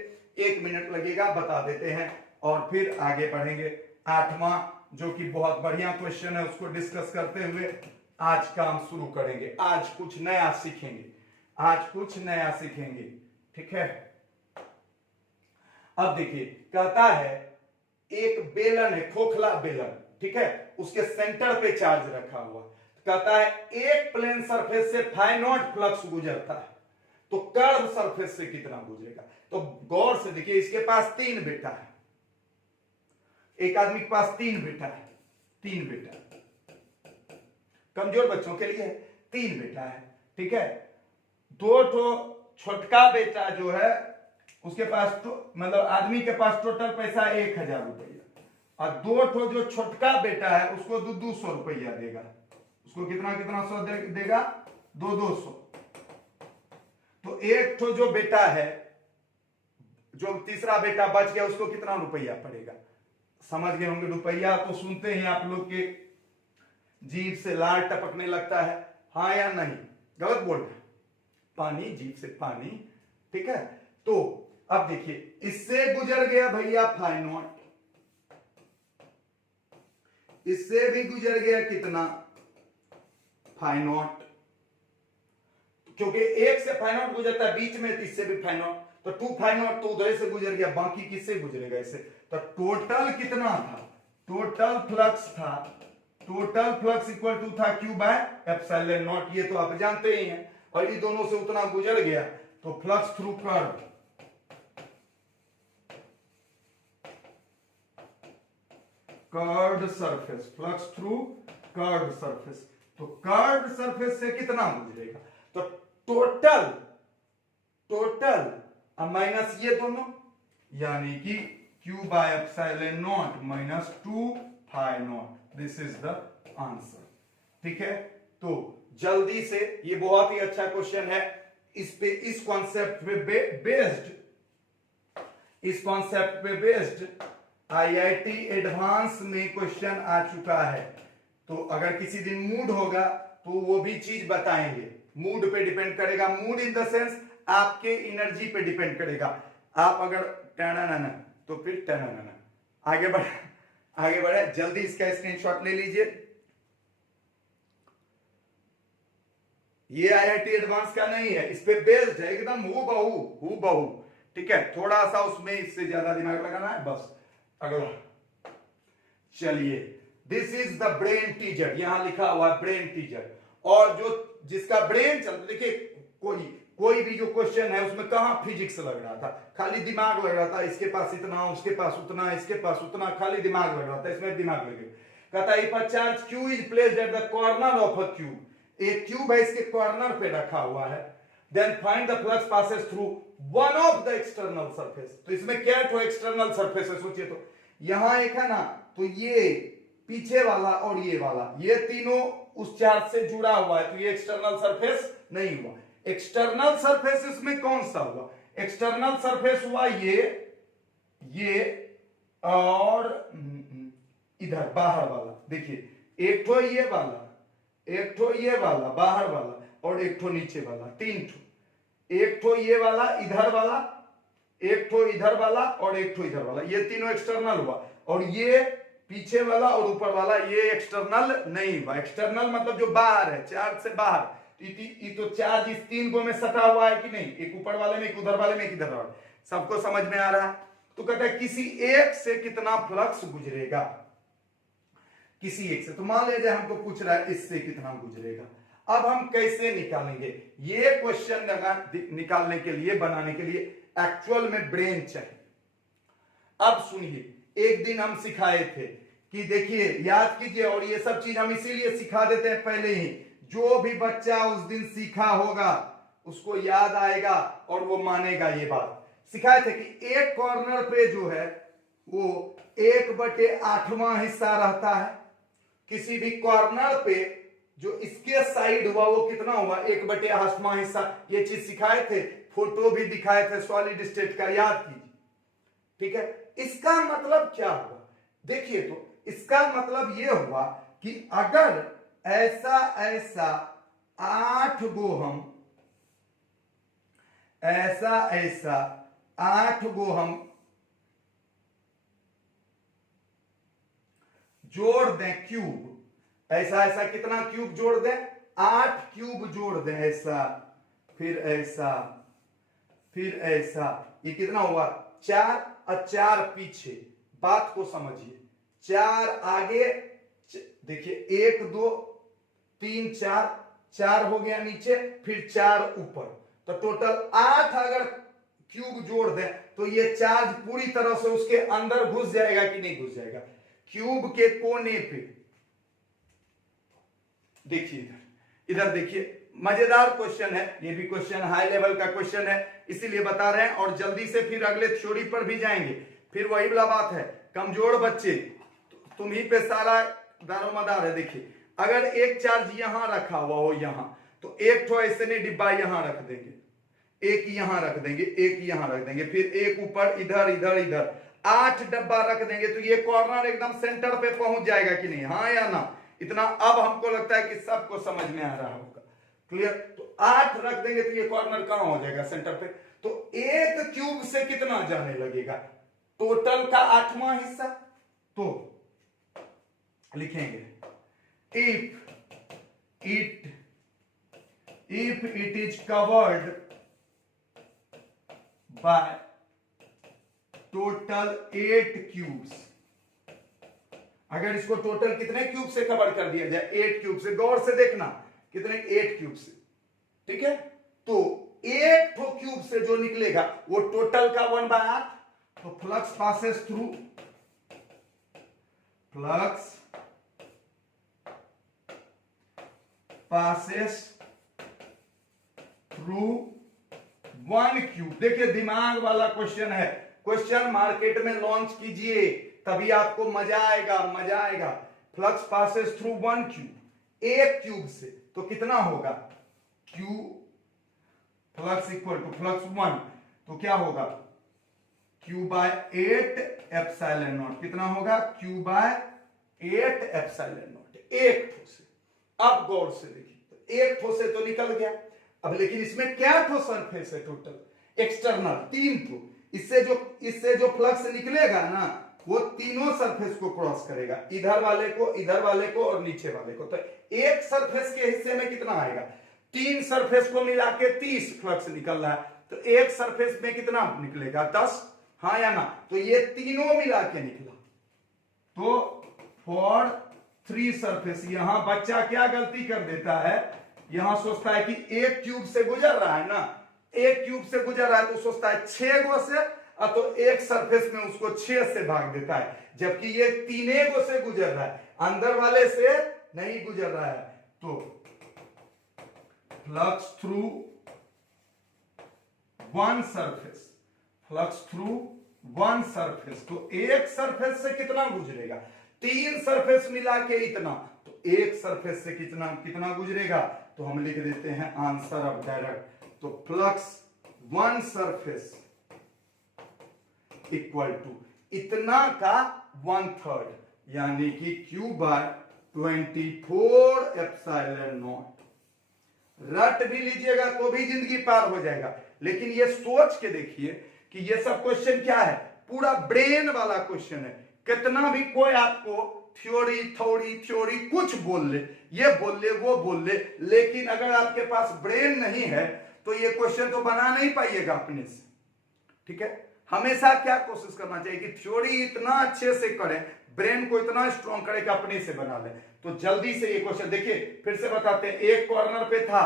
1 मिनट लगेगा, बता देते हैं और फिर आगे बढ़ेंगे। 8वां जो कि बहुत बढ़िया क्वेश्चन है, उसको डिस्कस करते हुए आज काम शुरू करेंगे। आज कुछ नया सीखेंगे, आज कुछ नया सीखेंगे, ठीक है। अब देखिए कहता है एक बेलन है, खोखला बेलन, ठीक है, उसके सेंटर पे चार्ज रखा हुआ, कहता है एक प्लेन सरफेस से फाइनोट फ्लक्स गुजरता है, तो कर्व सरफेस से कितना गुजरेगा। तो गौर से देखिए, इसके पास 3 बेटा है, एक आदमी के पास 3 बेटा है, 3 बेटा, कमजोर बच्चों के लिए है, 3 बेटा है, ठीक है। 2 छोटका बेटा जो है उसके पास तो मतलब आदमी के पास टोटल पैसा 1000 रुपया, और 2 जो छोटका बेटा है उसको 200 रुपया देगा, उसको कितना सौ देगा, 200। तो एक जो बेटा है, जो तीसरा बेटा बच गया, उसको कितना रुपया पड़ेगा, समझ गए होंगे। रुपया तो सुनते हैं आप लोग के जीभ से लाल टपकने लगता है, हाँ या नहीं, गलत बोल रहे, पानी, जीभ से पानी, ठीक है। तो अब देखिए इससे गुजर गया भैया फाइनोट, इससे भी गुजर गया कितना, फाइनोट, क्योंकि एक से फाइनोट गुजरता है बीच में, इससे भी फाइनोट, तो 2 फाइनोट तो उधर से गुजर गया, बाकी किससे गुजरेगा, इससे। तो टोटल कितना था, टोटल फ्लक्स था, टोटल फ्लक्स इक्वल टू था क्यू बाय एप्सिलॉन नॉट, ये तो आप जानते ही हैं, और ये दोनों से उतना गुजर गया, तो flux through curve, curved surface, flux through curved surface, तो कर्व्ड सरफेस से कितना गुजरेगा, तो टोटल माइनस ये दोनों, यानी कि Q by epsilon naught minus 2 phi naught, this is the answer, ठीक है। तो जल्दी से, ये बहुत ही अच्छा क्वेश्चन है, इस कॉन्सेप्ट पे बेस्ड, इस कॉन्सेप्ट पे बेस्ड IIT एडवांस में क्वेश्चन आ चुका है। तो अगर किसी दिन मूड होगा तो वो भी चीज बताएंगे, मूड पे डिपेंड करेगा, मूड इन द सेंस आपके एनर्जी पे डिपेंड करेगा। आप अगर टना तो फिर टना, आगे बढ़े जल्दी इसका स्क्रीनशॉट ले लीजिए। ये IIT एडवांस का नहीं है, इस पे बेस्ड है एकदम हूबहू हूबहू। ठीक है, थोड़ा सा उसमें इससे ज्यादा दिमाग लगाना है बस। अगला चलिए, this is the brain teaser, यहां लिखा हुआ है ब्रेन टीजर। और जो जिसका ब्रेन चलता, देखिए कोई भी जो क्वेश्चन है उसमें कहां फिजिक्स लग रहा था, खाली दिमाग लग रहा था। इसके पास इतना, उसके पास उतना, इसके पास उतना, खाली दिमाग लग रहा था। इसमें दिमाग लगे। कहता है if a charge q is placed at the corner of a cube, एक क्यूब है इसके कॉर्नर पे रखा हुआ है, then find the flux passes through one of the external surface. तो इसमें क्या है, एक्सटर्नल सरफेस है। सोचिए तो यहां एक है ना, तो ये पीछे वाला और ये वाला, ये तीनों उस चार्ज से जुड़ा हुआ है, तो ये एक्सटर्नल सरफेस नहीं हुआ। एक्सटर्नल सरफेस इसमें कौन सा हुआ, एक्सटर्नल सरफेस हुआ ये और इधर बाहर वाला। देखिए एक ठो ये वाला, एक ठो ये वाला बाहर वाला, और एक ठो नीचे वाला, तीन ठो। एक ठो ये वाला इधर वाला, एक ठो इधर वाला, और एक ठो इधर वाला, ये तीनों एक्सटर्नल हुआ। और ये पीछे वाला और ऊपर वाला ये एक्सटर्नल नहीं हुआ। एक्सटर्नल मतलब जो बाहर है, चार्ज से बाहर। तो चार्ज इस तीन को में सटा हुआ है कि नहीं, एक ऊपर वाले में, एक उधर वाले में, एक इधर वाले। सबको समझ में आ रहा है। तो कहता है किसी एक से कितना फ्लक्स गुजरेगा, किसी एक से। तो मान लीजिए हमको पूछ रहा है इससे कितना गुजरेगा। अब हम कैसे निकालेंगे ये क्वेश्चन निकालने के लिए, बनाने के लिए एक्चुअल में ब्रेन चाहिए। अब सुनिए, एक दिन हम सिखाए थे कि देखिए याद कीजिए, और ये सब चीज हम इसीलिए सिखा देते हैं पहले ही, जो भी बच्चा उस दिन सीखा होगा उसको याद आएगा और वो मानेगा। ये बात सिखाए थे कि एक कॉर्नर पे जो है वो 1/8वां हिस्सा रहता है। किसी भी कॉर्नर पे जो इसके साइड हुआ वो कितना हुआ, 1/8वां हिस्सा। ये चीज सिखाए थे, फोटो भी दिखाए थे सॉलिड स्टेट का, याद कीजिए। ठीक है, इसका मतलब क्या हुआ, देखिए तो इसका मतलब ये हुआ कि अगर ऐसा 8 गो हम ऐसा 8 गो हम जोड़ दें क्यूब, ऐसा कितना क्यूब जोड़ दें, 8 क्यूब जोड़ दें, ऐसा फिर ऐसा फिर ऐसा, ये कितना हुआ 4 और 4 पीछे। बात को समझिए, 4 आगे, देखिए 1 2 3 4, 4 हो गया नीचे, फिर 4 ऊपर, तो टोटल 8 अगर क्यूब जोड़ दें तो ये चार्ज पूरी तरह से उसके अंदर घुस जाएगा कि नहीं घुस जाएगा। क्यूब के कोने पे देखिए, इधर देखिए, मजेदार क्वेश्चन है ये भी, क्वेश्चन हाई लेवल का क्वेश्चन है, इसीलिए बता रहे हैं। और जल्दी से फिर अगले थ्योरी पर भी जाएंगे। फिर वही वाला बात है, कमजोर बच्चे तुम ही पे सारा दारोमदार है। देखिए अगर एक चार्ज यहां रखा हुआ हो यहां, तो एक ठो ऐसे नहीं डिब्बा यहां रख देंगे, एक यहां रख देंगे, एक यहां रख देंगे, फिर एक ऊपर, इधर इधर इधर, 8 डब्बा रख देंगे, तो ये कॉर्नर एकदम सेंटर पे पहुंच जाएगा कि नहीं, हाँ या ना। इतना अब हमको लगता है कि सबको समझ में आ रहा होगा, क्लियर। तो 8 रख देंगे तो ये कॉर्नर कहां हो जाएगा, सेंटर पे। तो एक क्यूब से कितना जाने लगेगा, टोटल का 8वां हिस्सा। तो लिखेंगे if it is covered by total 8 cubes, अगर इसको टोटल कितने क्यूब से कवर कर दिया जाए, 8 क्यूब से। गौर से देखना कितने, 8 क्यूब से, ठीक है। तो 8 क्यूब से जो निकलेगा वो टोटल का 1/8। तो flux passes through, flux passes through 1 cube. देखिए दिमाग वाला क्वेश्चन है, क्वेश्चन मार्केट में लॉन्च कीजिए तभी आपको मजा आएगा, मजा आएगा। फ्लक्स पासेस थ्रू 1 क्यूब, एक क्यूब से, तो कितना होगा, q flux equal to flux 1, तो क्या होगा Q/8 एप्सिलॉन नॉट। कितना होगा, Q/8 एप्सिलॉन नॉट, एक ठो से। अब गौर से देखिए, एक ठो से तो निकल गया। अब लेकिन इसमें क्या ठो सरफेस है टोटल, एक्सटर्नल 3 ठो। इससे जो फ्लक्स निकलेगा ना, वो तीनों सरफेस को क्रॉस करेगा, इधर वाले को, इधर वाले को और नीचे वाले को। तो एक सरफेस के हिस्से में कितना आएगा, तीन सरफेस को मिला के 30 फ्लक्स निकल रहा है, तो एक सरफेस में कितना निकलेगा? 10, हाँ या ना? तो ये तीनों मिला के निकला। तो फॉर 3 सरफेस, यहां बच्चा क्या गलती कर देता है, यहां सोचता है कि एक क्यूब से गुजर रहा है ना, एक क्यूब से गुजर रहा है तो सोचता है 6 गो से, तो एक सरफेस में उसको 6 से भाग देता है, जबकि ये 3 गो से गुजर रहा है, अंदर वाले से नहीं गुजर रहा है। तो flux through one surface, flux through one surface, तो एक सरफेस से कितना गुजरेगा? 3 सरफेस मिला के इतना, तो एक सरफेस से कितना कितना गुजरेगा? तो हम लिख देते हैं आंसर ऑफ डायरेक्ट। तो flux one surface equal to इतना का 1/3, यानी कि Q/24 एप्सिलॉन नॉट। रट भी लीजिएगा तो भी जिंदगी पार हो जाएगा, लेकिन ये सोच के देखिए कि ये सब क्वेश्चन क्या है, पूरा ब्रेन वाला क्वेश्चन है। कितना भी कोई आपको थ्योरी कुछ बोल ले, ये बोल ले वो बोल ले, लेकिन अगर आपके पास ब्रेन नहीं है तो ये क्वेश्चन तो बना नहीं पाइएगा अपने से। ठीक है, हमेशा क्या कोशिश करना चाहिए कि थ्योरी इतना अच्छे से करें, ब्रेन को इतना स्ट्रॉन्ग करे कि अपने से बना ले। तो जल्दी से ये क्वेश्चन देखिए, फिर से बताते हैं। एक कॉर्नर पे था,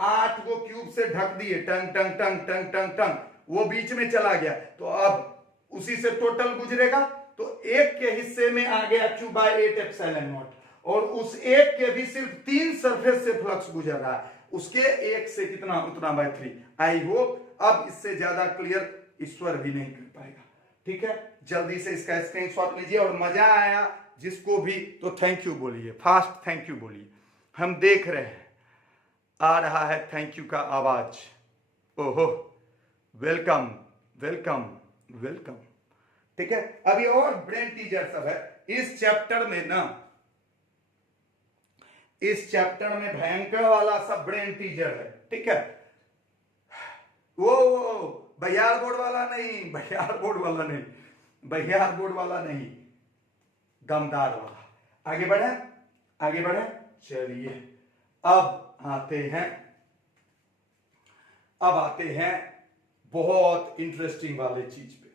8 गो क्यूब से ढक दिए, टंग टंग टंग टंग टंग टंग, वो बीच में चला गया, तो अब उसी से टोटल गुजरेगा, तो एक के हिस्से में आ गया Q/8 एप्सिलॉन नॉट, और उस एक के भी सिर्फ 3 सरफेस से फ्लक्स गुजर रहा है, उसके एक से कितना? उतना बाय 3। आई होप अब इससे ज्यादा क्लियर ईश्वर भी नहीं कर पाएगा। ठीक है, जल्दी से इसका स्क्रीनशॉट लीजिए, और मजा आया जिसको भी तो थैंक यू बोलिए, फास्ट थैंक यू बोलिए। हम देख रहे हैं आ रहा है थैंक यू का आवाज। ओहो, वेलकम वेलकम वेलकम। ठीक है, अभी और ब्रेन टीजर सब है इस चैप्टर में ना, इस चैप्टर में भयंकर वाला सब ब्रेन टीजर है। ठीक है, वो बहियार बोर्ड वाला नहीं, बहियार बोर्ड वाला नहीं, बहियार बोर्ड वाला नहीं, दमदार वाला। आगे बढ़े, आगे बढ़े, चलिए अब आते हैं, अब आते हैं बहुत इंटरेस्टिंग वाले चीज पे।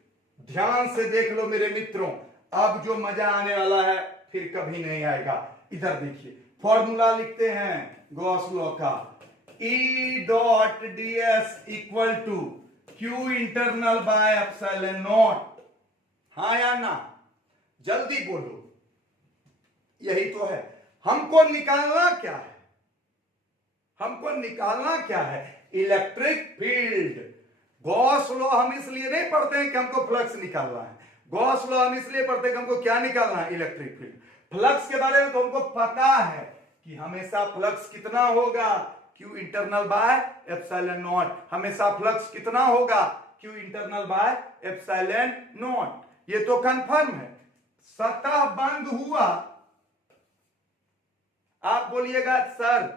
ध्यान से देख लो मेरे मित्रों, अब जो मजा आने वाला है फिर कभी नहीं आएगा। इधर देखिए, फॉर्मूला लिखते हैं गॉस लॉ का, E.ds equal to Q internal by epsilon naught. हाँ या ना? जल्दी बोलो, यही तो है। हमको निकालना क्या है? हमको निकालना क्या है? Electric field. गॉस लॉ हम इसलिए नहीं पढ़ते हैं कि हमको फ्लक्स निकालना है, गॉस लॉ हम इसलिए पढ़ते हैं कि हमको क्या निकालना है? Electric field. फ्लक्स के बारे में तो हमको पता है कि हमेशा फ्लक्स कितना होगा? Q internal by epsilon not. हमेशा फ्लक्स कितना होगा? Q internal by epsilon naught. ये तो कंफर्म है। सतह बंद हुआ, आप बोलिएगा सर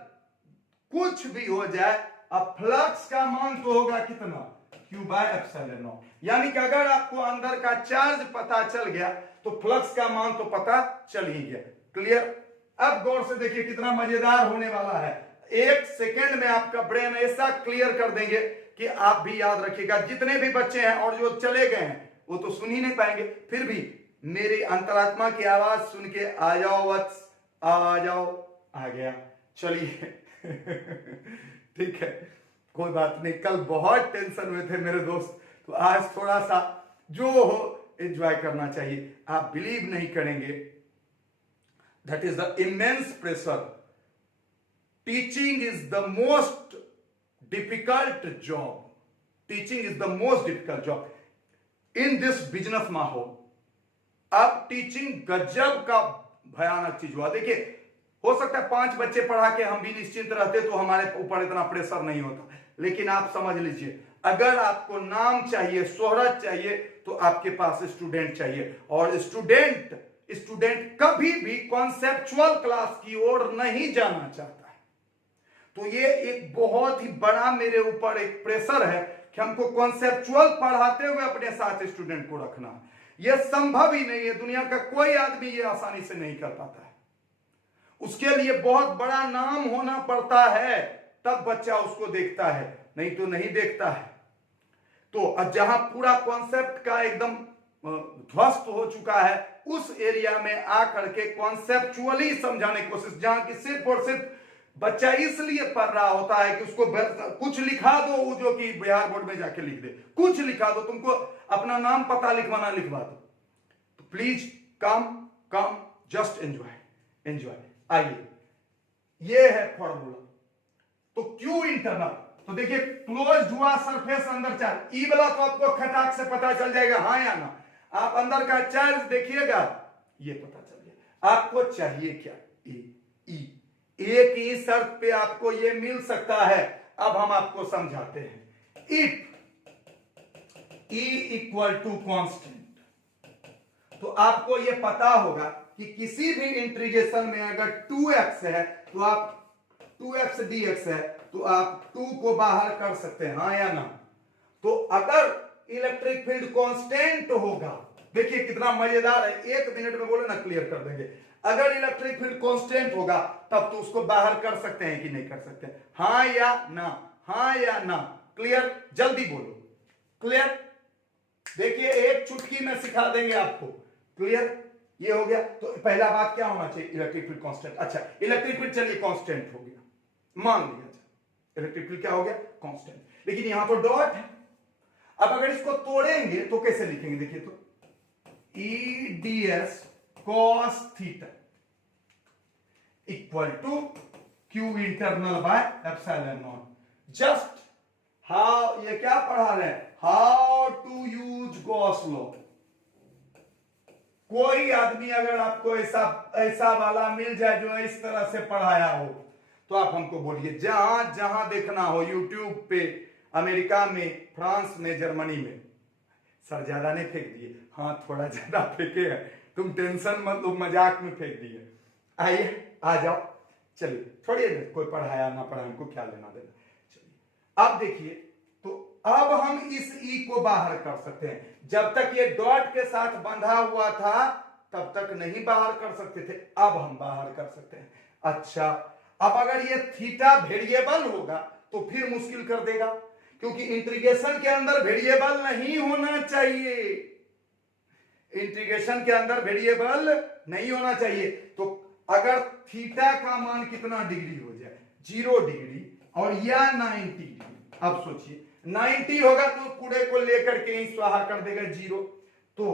कुछ भी हो जाए, अब फ्लक्स का मान तो होगा कितना? Q/एप्सिलॉन नॉट। यानी कि अगर आपको अंदर का चार्ज पता चल गया तो फ्लक्स का मान तो पता चल ही गया। क्लियर? अब गौर से देखिए कितना मजेदार होने वाला है। 1 सेकेंड में आपका ब्रेन ऐसा क्लियर कर देंगे कि आप भी याद रखिएगा। जितने भी बच्चे हैं और जो चले गए हैं वो तो सुन ही नहीं पाएंगे, फिर भी मेरी अंतरात्मा की आवाज सुन के आ जाओ वत्स, आ जाओ। आ गया, चलिए ठीक है, कोई बात नहीं। कल बहुत टेंशन हुए थे मेरे दोस्त, तो आज थोड़ा सा जो हो एंजॉय करना चाहिए। आप बिलीव नहीं करेंगे, that is the immense pressure. Teaching is the most difficult job, teaching is the most difficult job in this business माहौल। अब टीचिंग गजब का भयानक चीज हुआ। देखिए, हो सकता है 5 बच्चे पढ़ा के हम भी निश्चिंत रहते तो हमारे ऊपर इतना प्रेशर नहीं होता, लेकिन आप समझ लीजिए, अगर आपको नाम चाहिए, शोहरत चाहिए, तो आपके पास स्टूडेंट चाहिए, और स्टूडेंट कभी भी कॉन्सेप्चुअल क्लास की ओर नहीं जाना चाहता है। तो ये एक बहुत ही बड़ा मेरे ऊपर एक प्रेशर है कि हमको कॉन्सेप्चुअल पढ़ाते हुए अपने साथ स्टूडेंट को रखना। यह संभव ही नहीं है, दुनिया का कोई आदमी ये आसानी से नहीं कर पाता है। उसके लिए बहुत बड़ा नाम होना पड़ता है, तब बच्चा उसको देखता है, नहीं तो नहीं देखता है। तो जहां पूरा कॉन्सेप्ट का एकदम ध्वस्त हो चुका है, उस एरिया में आकर के कॉन्सेप्चुअली समझाने की कोशिश, जहां की सिर्फ और सिर्फ बच्चा इसलिए पढ़ रहा होता है कि उसको कुछ लिखा दो, वो जो कि बिहार बोर्ड में जाके लिख दे, कुछ लिखा दो, तुमको अपना नाम पता लिखवाना लिखवा दो। तो please come come, just enjoy enjoy. आइए, ये है फॉर्मूला। तो क्यू इंटरनल, तो देखिए क्लोज हुआ सरफेस अंदर चार्ज, ई वाला तो आपको खटाक से पता चल जाएगा, हाँ या ना। आप अंदर का चार्ज देखिएगा, ये पता चल जाएगा। आपको चाहिए क्या? ई। एक ही शर्त पे आपको ये मिल सकता है। अब हम आपको समझाते हैं। If E equal to constant, तो आपको ये पता होगा कि किसी भी इंटीग्रेशन में अगर 2x है तो आप 2x dx है तो आप 2 को बाहर कर सकते हैं, हाँ या ना। तो अगर इलेक्ट्रिक फील्ड कांस्टेंट होगा, देखिए कितना मजेदार है, 1 मिनट में बोले ना क्लियर कर देंगे। अगर इलेक्ट्रिक फील्ड कांस्टेंट होगा तब तो उसको बाहर कर सकते हैं कि नहीं कर सकते? हाँ या ना, हाँ या ना। क्लियर? जल्दी बोलो। क्लियर? देखिए एक चुटकी में सिखा देंगे आपको। क्लियर? ये हो गया। तो पहला बात क्या होना चाहिए? Electric field constant. अच्छा, इलेक्ट्रिक फील्ड चलिए कांस्टेंट हो गया, मान लिया जाए इलेक्ट्रिक फील्ड क्या हो गया? कांस्टेंट। लेकिन यहां तो डॉट है। अब अगर इसको तोड़ेंगे तो कैसे लिखेंगे? देखिए तो E d s cos theta equal to q internal by epsilon naught. Just how, ये क्या पढ़ा रहे हैं? How to use Gauss law. कोई आदमी अगर आपको ऐसा वाला मिल जाए जो इस तरह से पढ़ाया हो तो आप हमको बोलिए, जहां जहां देखना हो, यूट्यूब पे, अमेरिका में, फ्रांस में, जर्मनी में। सर ज्यादा नहीं फेंक दिए? हाँ थोड़ा ज्यादा फेंके हैं, तुम टेंशन मत लो, मजाक में फेंक दिए। आइए आ जाओ, चलिए थोड़ी देर, कोई पढ़ाया ना पढ़ाया हमको क्या लेना देना। चलिए अब देखिए, तो अब हम इस ई को बाहर कर सकते हैं। जब तक ये डॉट के साथ बंधा हुआ था तब तक नहीं बाहर कर सकते थे, अब हम बाहर कर सकते हैं। अच्छा, अब अगर ये थीटा वेरिएबल होगा तो फिर मुश्किल कर देगा, क्योंकि इंटीग्रेशन के अंदर वेरिएबल नहीं होना चाहिए। इंटीग्रेशन के अंदर वेरिएबल नहीं होना चाहिए। तो अगर थीटा का मान कितना डिग्री हो जाए? 0 डिग्री और या 90 डिग्री। अब सोचिए 90 होगा तो पूरे को लेकर के ही स्वाहा कर देगा 0, तो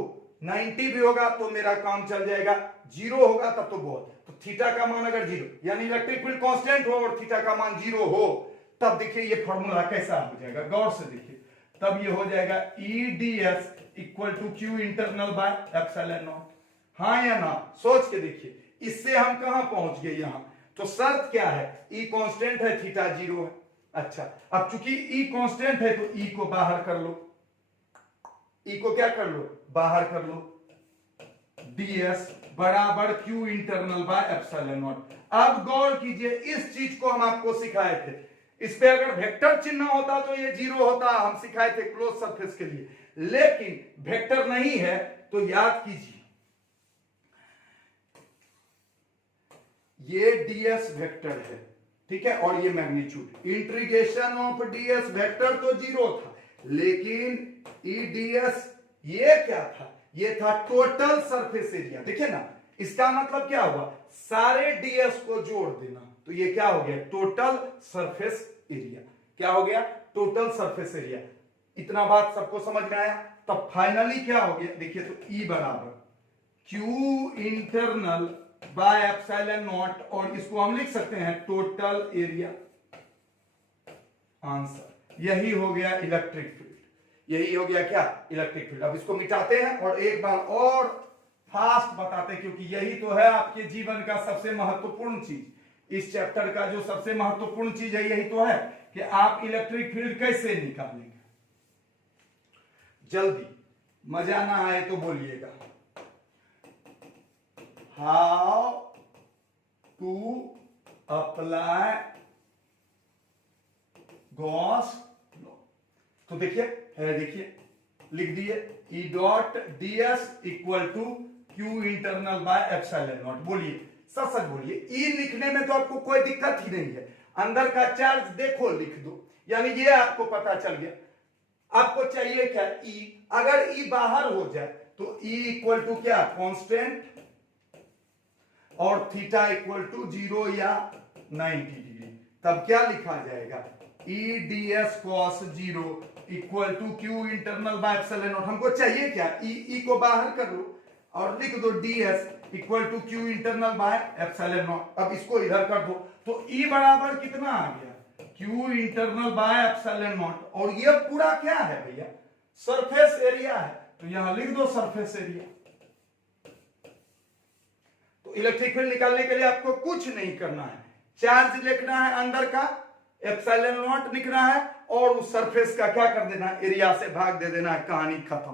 90 भी होगा तो मेरा काम चल जाएगा, 0 होगा तब तो बहुत। तो थीटा का मान अगर 0, यानी इलेक्ट्रिक फील्ड कांस्टेंट हो और थीटा का मान 0 हो, तब देखिए ये फॉर्मूला कैसा हो जाएगा, गौर से देखिए। तब ये हो जाएगा E d s equal to q internal by epsilon naught. हाँ या ना? सोच के देखिए, इससे हम कहां पहुंच गए? यहां तो शर्त क्या है? ई कांस्टेंट है, थीटा 0 है। अच्छा, अब चूंकि ई कांस्टेंट है तो ई को बाहर कर लो, ई को क्या कर लो? बाहर कर लो। ds बराबर Q internal by epsilon naught. अब गौर कीजिए, इस चीज को हम आपको सिखाए थे, इस पे अगर वेक्टर चिन्ह होता तो ये 0 होता, हम सिखाए थे क्लोज सरफेस के लिए। लेकिन वेक्टर नहीं है तो याद कीजिए, ये ds वेक्टर है, ठीक है, और ये magnitude. Integration of ds vector तो 0 था, लेकिन ई ds ये क्या था? ये था टोटल सरफेस एरिया। देखिए ना, इसका मतलब क्या हुआ? सारे ds को जोड़ देना, तो ये क्या हो गया? Total surface area. क्या हो गया? Total surface area. इतना बात सबको समझ में आया? तब फाइनली क्या हो गया? देखिए तो ई बराबर Q internal by epsilon naught, और इसको हम लिख सकते हैं टोटल एरिया। आंसर यही हो गया इलेक्ट्रिक फील्ड। यही हो गया क्या? Electric field. अब इसको मिटाते हैं और एक बार और फास्ट बताते हैं, क्योंकि यही तो है आपके जीवन का सबसे महत्वपूर्ण चीज। इस चैप्टर का जो सबसे महत्वपूर्ण चीज है यही तो है कि आप इलेक्ट्रिक फील्ड कैसे निकालेंगे। जल्दी, मजा ना आए तो बोलिएगा। How to apply Gauss law. तो देखिए, देखिए लिख दिए E dot ds equal to q internal by epsilon naught. बोलिए, सच सच बोलिए, ई लिखने में तो आपको कोई दिक्कत ही नहीं है। अंदर का चार्ज देखो लिख दो, यानी ये आपको पता चल गया। आपको चाहिए क्या, ई। अगर ई बाहर हो जाए तो ई इक्वल टू क्या, कांस्टेंट, और थीटा इक्वल टू 0 या 90 डिग्री। तब क्या लिखा जाएगा, E d s cos 0 equal to q internal by epsilon naught. हमको चाहिए क्या, ई को बाहर कर लो और लिख दो d s equal to q internal by epsilon naught. अब इसको इधर कर दो तो ई बराबर कितना आ गया, Q internal by epsilon naught. और ये पूरा क्या है भैया, सरफेस एरिया है, तो यहां लिख दो सरफेस एरिया। तो इलेक्ट्रिक फील्ड निकालने के लिए आपको कुछ नहीं करना है, चार्ज लिखना है अंदर का, एप्सिलॉन नॉट लिखना है, और उस सरफेस का क्या कर देना है, एरिया से भाग दे देना है। कहानी खत्म,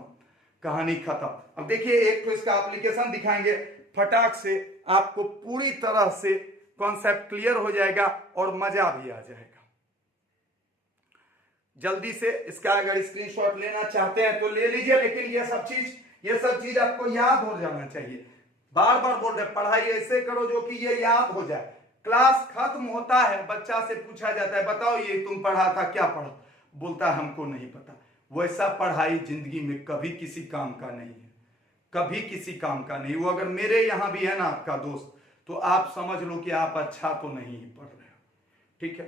कहानी खत्म। अब देखिए एक तो इसका एप्लीकेशन दिखाएंगे, फटाक से आपको पूरी तरह से कॉन्सेप्ट क्लियर हो जाएगा और मजा भी आ जाएगा। जल्दी से इसका अगर स्क्रीनशॉट लेना चाहते हैं तो ले लीजिए, लेकिन ये सब चीज आपको याद हो जाना चाहिए। बार बार बोल रहे, पढ़ाई ऐसे करो जो कि ये याद हो जाए। क्लास खत्म होता है, बच्चा से पूछा जाता है बताओ ये तुम पढ़ा था, क्या पढ़ा, बोलता है हमको नहीं पता। वैसा पढ़ाई जिंदगी में कभी किसी काम का नहीं है, कभी किसी काम का नहीं। वो अगर मेरे यहां भी है ना आपका दोस्त, तो आप समझ लो कि आप अच्छा तो नहीं पढ़ रहे हो, ठीक है।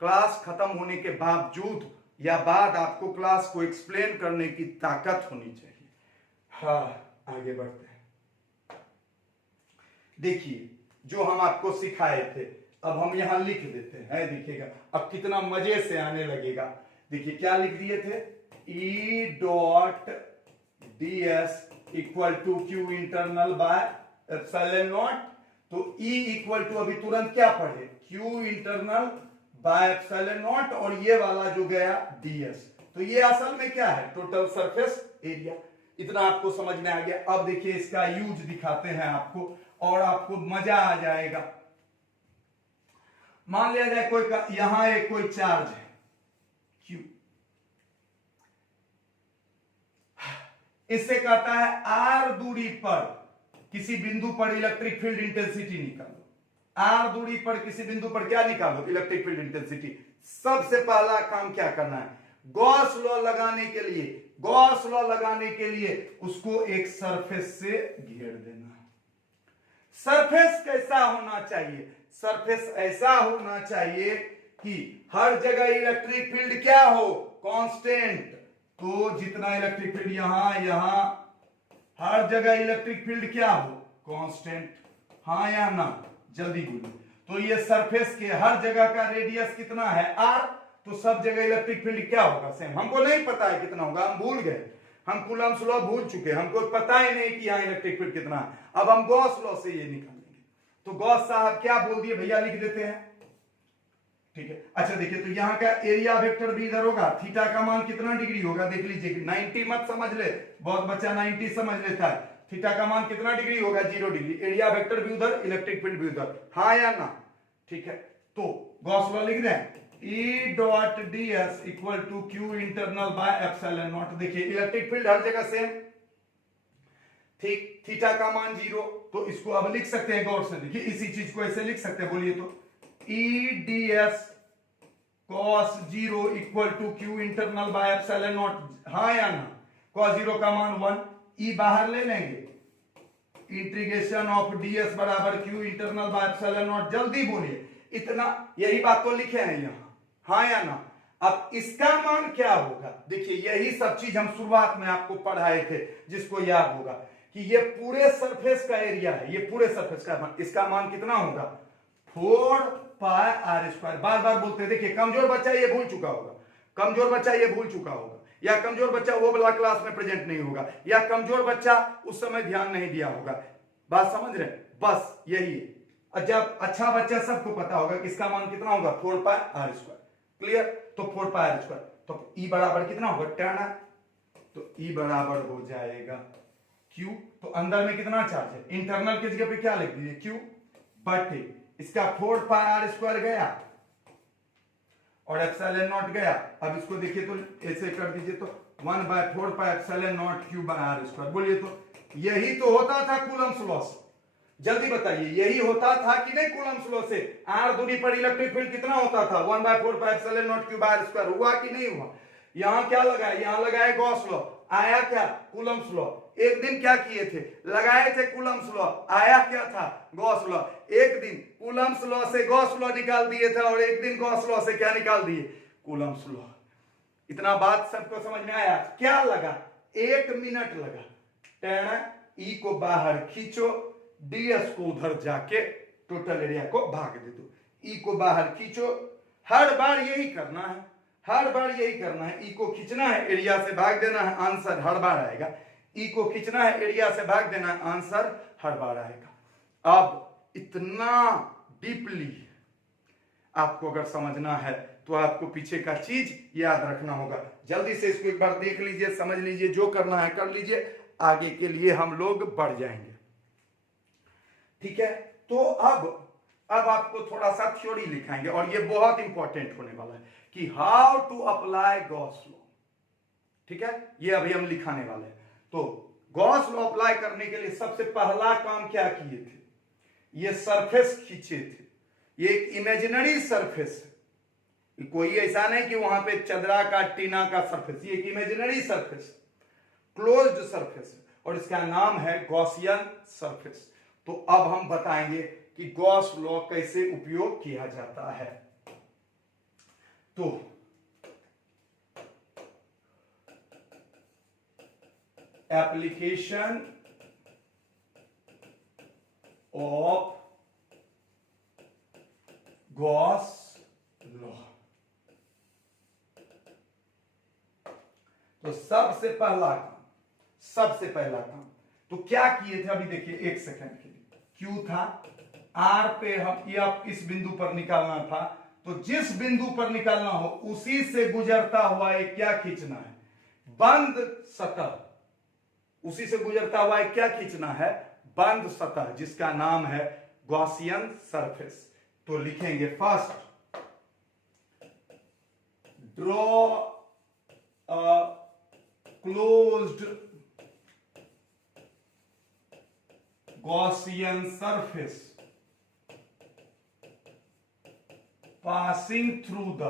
क्लास खत्म होने के बावजूद या बाद आपको क्लास को एक्सप्लेन करने की ताकत होनी चाहिए। हाँ, आगे बढ़ते हैं। देखिए जो हम आपको सिखाए थे, अब हम यहां लिख देते हैं, देखिएगा अब कितना मजे से आने लगेगा। देखिए क्या लिख दिए थे, E dot d s equal to q internal by epsilon naught. तो ई इक्वल टू अभी तुरंत क्या पढ़े, q internal by epsilon naught, और ये वाला जो गया ds। तो ये असल में क्या है, टोटल सरफेस एरिया। इतना आपको समझ में आ गया। अब देखिए इसका यूज दिखाते हैं आपको और आपको मजा आ जाएगा। मान लिया जाए कोई यहां एक कोई चार्ज है Q, इससे कहता है r दूरी पर किसी बिंदु पर इलेक्ट्रिक फील्ड इंटेंसिटी निकालो। r दूरी पर किसी बिंदु पर क्या निकालो, इलेक्ट्रिक फील्ड इंटेंसिटी। सबसे पहला काम क्या करना है, गॉस लॉ लगाने के लिए, गॉस लॉ लगाने के लिए उसको एक सरफेस से घेर देना है। सरफेस कैसा होना चाहिए, सरफेस ऐसा होना चाहिए कि हर जगह इलेक्ट्रिक फील्ड क्या हो, कांस्टेंट। तो जितना इलेक्ट्रिक फील्ड यहां हर जगह इलेक्ट्रिक फील्ड क्या हो, कांस्टेंट। हाँ या ना, जल्दी बोलो। तो ये सरफेस के हर जगह का रेडियस कितना है, r। तो सब जगह इलेक्ट्रिक फील्ड क्या होगा, सेम। हमको नहीं पता है कितना होगा, हम भूल गए, हम कूलम्ब्स लॉ भूल चुके, हमको पता ही नहीं कि यहाँ इलेक्ट्रिक फील्ड कितना है। अब हम गॉस लॉ से ये निकालेंगे। तो गॉस साहब क्या बोल दिए भैया, लिख देते हैं, ठीक है। अच्छा देखिए, तो यहाँ का एरिया वेक्टर भी इधर होगा, थीटा का मान कितना डिग्री होगा, देख लीजिए। 90 मत समझ ले, बहुत बच्चा 90 समझ लेता है। थीटा का मान कितना डिग्री होगा, 0 डिग्री। एरिया वेक्टर भी उधर, इलेक्ट्रिक फील्ड भी उधर, हाँ या ना, ठीक है। तो गॉस लॉ लिख दें, E dot d s equal to q internal by epsilon naught. देखिए इलेक्ट्रिक फील्ड हर जगह सेम, ठीक। थीटा का मान 0, तो इसको अब लिख सकते हैं गौर से, देखिए इसी चीज को ऐसे लिख सकते हैं, बोलिए तो E d s cos 0 equal to q internal by epsilon naught, हाँ या ना। कॉस 0 का मान 1, ई बाहर ले लेंगे, इंटीग्रेशन ऑफ ds बराबर Q internal by epsilon not. जल्दी बोलिए, इतना, यही बात तो लिखे हैं यहां, हाँ या ना। अब इसका मान क्या होगा, देखिए यही सब चीज हम शुरुआत में आपको पढ़ाए थे, जिसको याद होगा कि ये पूरे सरफेस का एरिया है, ये पूरे सरफेस का मान, इसका मान कितना होगा, 4 पाई आर स्क्वायर। बार बार बोलते हैं, देखिए कमजोर बच्चा ये भूल चुका होगा, कमजोर बच्चा ये भूल चुका होगा, या कमजोर बच्चा वो वाला क्लास में प्रेजेंट नहीं होगा, या कमजोर बच्चा उस समय ध्यान नहीं दिया होगा। बात समझ रहे, बस यही है। जब अच्छा बच्चा सबको पता होगा कि इसका मान कितना होगा, 4 पाई आर स्क्वायर। क्लियर, तो 4 पाई आर स्क्वायर, तो ई बराबर कितना होगा, 10। तो ई बराबर हो जाएगा क्यू। तो अंदर में कितना चार्ज है, इंटरनल की जगह पे क्या लिख दीजिए, क्यू बटे इसका 4 पाई आर स्क्वायर गया और एप्सिलॉन नॉट गया। अब इसको देखिए तो ऐसे कर दीजिए, तो 1/4 pi epsilon naught q by R square. बोलिए तो यही तो होता था कूलम्ब्स लॉ। जल्दी बताइए, यही होता था कि नहीं कूलम्स लॉ से? r दूरी पर इलेक्ट्रिक फील्ड कितना होता था? 1/4πε0 हुआ कि नहीं हुआ? यहां क्या लगाया? यहां लगाए गॉस लॉ, आया क्या? Coulomb's law. एक दिन क्या किए थे? लगाए थे कूलम्स लॉ, आया क्या था? Gauss law. एक दिन कूलम्स लॉ से गॉस लॉ निकाल दिए थे और एक दिन गॉस लॉ से क्या निकाल दिए? Coulomb's law. इतना बात सबको समझ में आया? क्या लगा? 1 मिनट लगा। टेन ई को बाहर खींचो, ds को उधर जाके टोटल एरिया को भाग दे दो। ई को बाहर खींचो, हर बार यही करना है, हर बार यही करना है। ई को खींचना है, एरिया से भाग देना है, आंसर हर बार आएगा। ई को खींचना है, एरिया से भाग देना है, आंसर हर बार आएगा। अब इतना डीपली आपको अगर समझना है तो आपको पीछे का चीज याद रखना होगा। जल्दी से इसको एक बार देख लीजिए, समझ लीजिए, जो करना है कर लीजिए, आगे के लिए हम लोग बढ़ जाएंगे। ठीक है, तो अब आपको थोड़ा सा थ्योरी लिखाएंगे और ये बहुत इंपॉर्टेंट होने वाला है कि how to apply Gauss law. ठीक है, ये अभी हम लिखाने वाले हैं। तो गॉस लॉ अप्लाई करने के लिए सबसे पहला काम क्या किए थे? ये सरफेस खींचे थे। ये एक इमेजिनरी सरफेस है, कोई ऐसा नहीं कि वहां पे चदरा का टीना का सरफेस, ये एक इमेजिनरी सरफेस, क्लोज्ड सरफेस है और इसका नाम है गॉसियन सरफेस। तो अब हम बताएंगे कि गॉस लॉ कैसे उपयोग किया जाता है। तो एप्लीकेशन ऑफ गॉस लॉ। तो सबसे पहला काम तो क्या किए थे? अभी देखिए, एक सेकंड के लिए, क्यू था, आर पे हम इस बिंदु पर निकालना था, तो जिस बिंदु पर निकालना हो उसी से गुजरता हुआ एक क्या खींचना है? बंद सतह। उसी से गुजरता हुआ एक क्या खींचना है? बंद सतह, जिसका नाम है गॉसियन सरफेस। तो लिखेंगे first, draw a closed Gaussian surface passing through the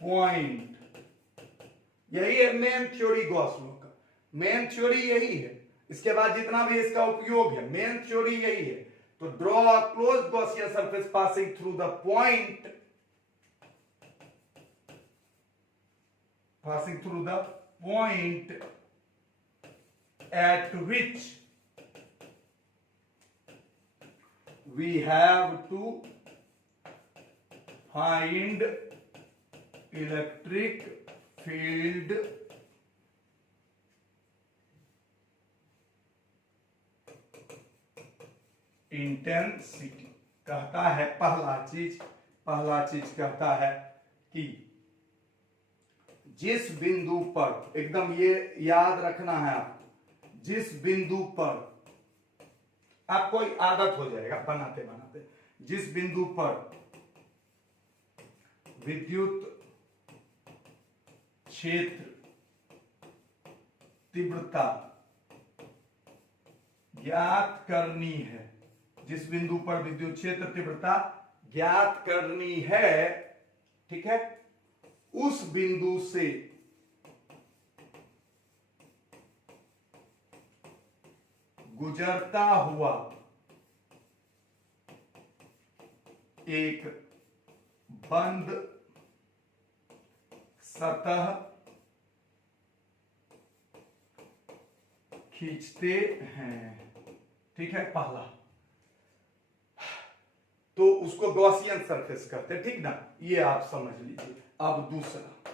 point। यही है मेन थ्योरी गॉस लॉ का, मेन थ्योरी यही है। इसके बाद जितना भी इसका उपयोग है, मेन थ्योरी यही है। तो draw a closed Gaussian surface passing through the point, passing through the point at which we have to find electric field intensity। कहता है पहला चीज कहता है कि जिस बिंदु पर, एकदम ये याद रखना है आपको, जिस बिंदु पर आपको आदत हो जाएगा बनाते बनाते, जिस बिंदु पर विद्युत क्षेत्र तीव्रता ज्ञात करनी है, जिस बिंदु पर विद्युत क्षेत्र तीव्रता ज्ञात करनी है, ठीक है, उस बिंदु से गुजरता हुआ एक बंद सतह खींचते हैं। ठीक है, पहला तो उसको गॉसियन सरफेस करते हैं, ठीक ना, ये आप समझ लीजिए। अब दूसरा,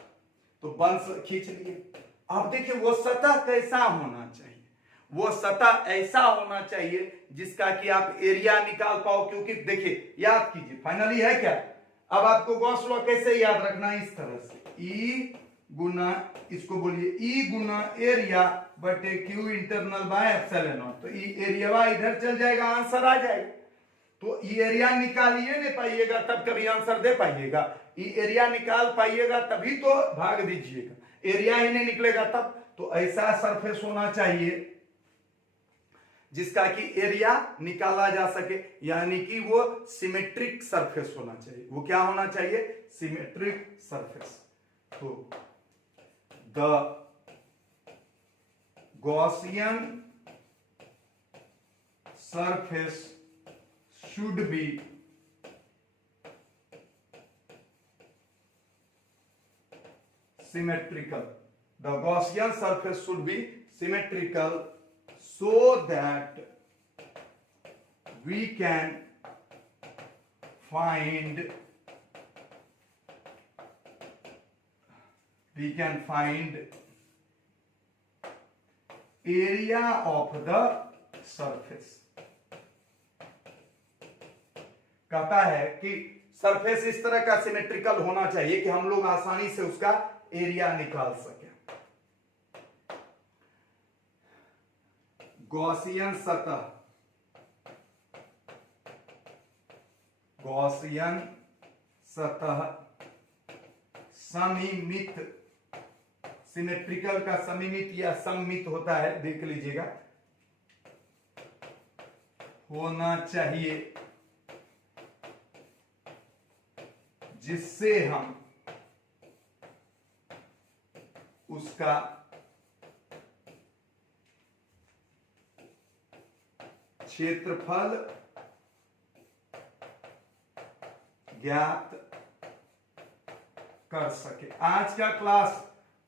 तो बंद खींच लिए। अब देखिए वो सतह कैसा होना चाहिए? वो सतह ऐसा होना चाहिए जिसका कि आप एरिया निकाल पाओ, क्योंकि देखिए याद कीजिए फाइनली है क्या, अब आपको गॉस लॉ कैसे याद रखना है? इस तरह से, ई गुना, इसको बोलिए ई गुना एरिया बटे Q internal by epsilon naught. तो ई एरिया इधर चल जाएगा, आंसर आ जाएगा। तो ई एरिया निकालिए नहीं पाइएगा तब कभी आंसर दे पाइएगा, ई एरिया निकाल पाइएगा तभी तो भाग दीजिएगा। एरिया ही नहीं निकलेगा तब। तो ऐसा सरफेस होना चाहिए जिसका कि एरिया निकाला जा सके, यानी कि वो सिमेट्रिक सरफेस होना चाहिए। वो क्या होना चाहिए? Symmetric surface. तो the Gaussian surface should be symmetrical. The Gaussian surface should be symmetrical so that we can find area of the surface। कहता है कि सरफेस इस तरह का सिमेट्रिकल होना चाहिए कि हम लोग आसानी से उसका एरिया निकाल सकें। गॉसियन सतह सममित, सिमेट्रिकल का सममित या सममित होता है, देख लीजिएगा, होना चाहिए जिससे हम उसका क्षेत्रफल ज्ञात कर सके। आज का क्लास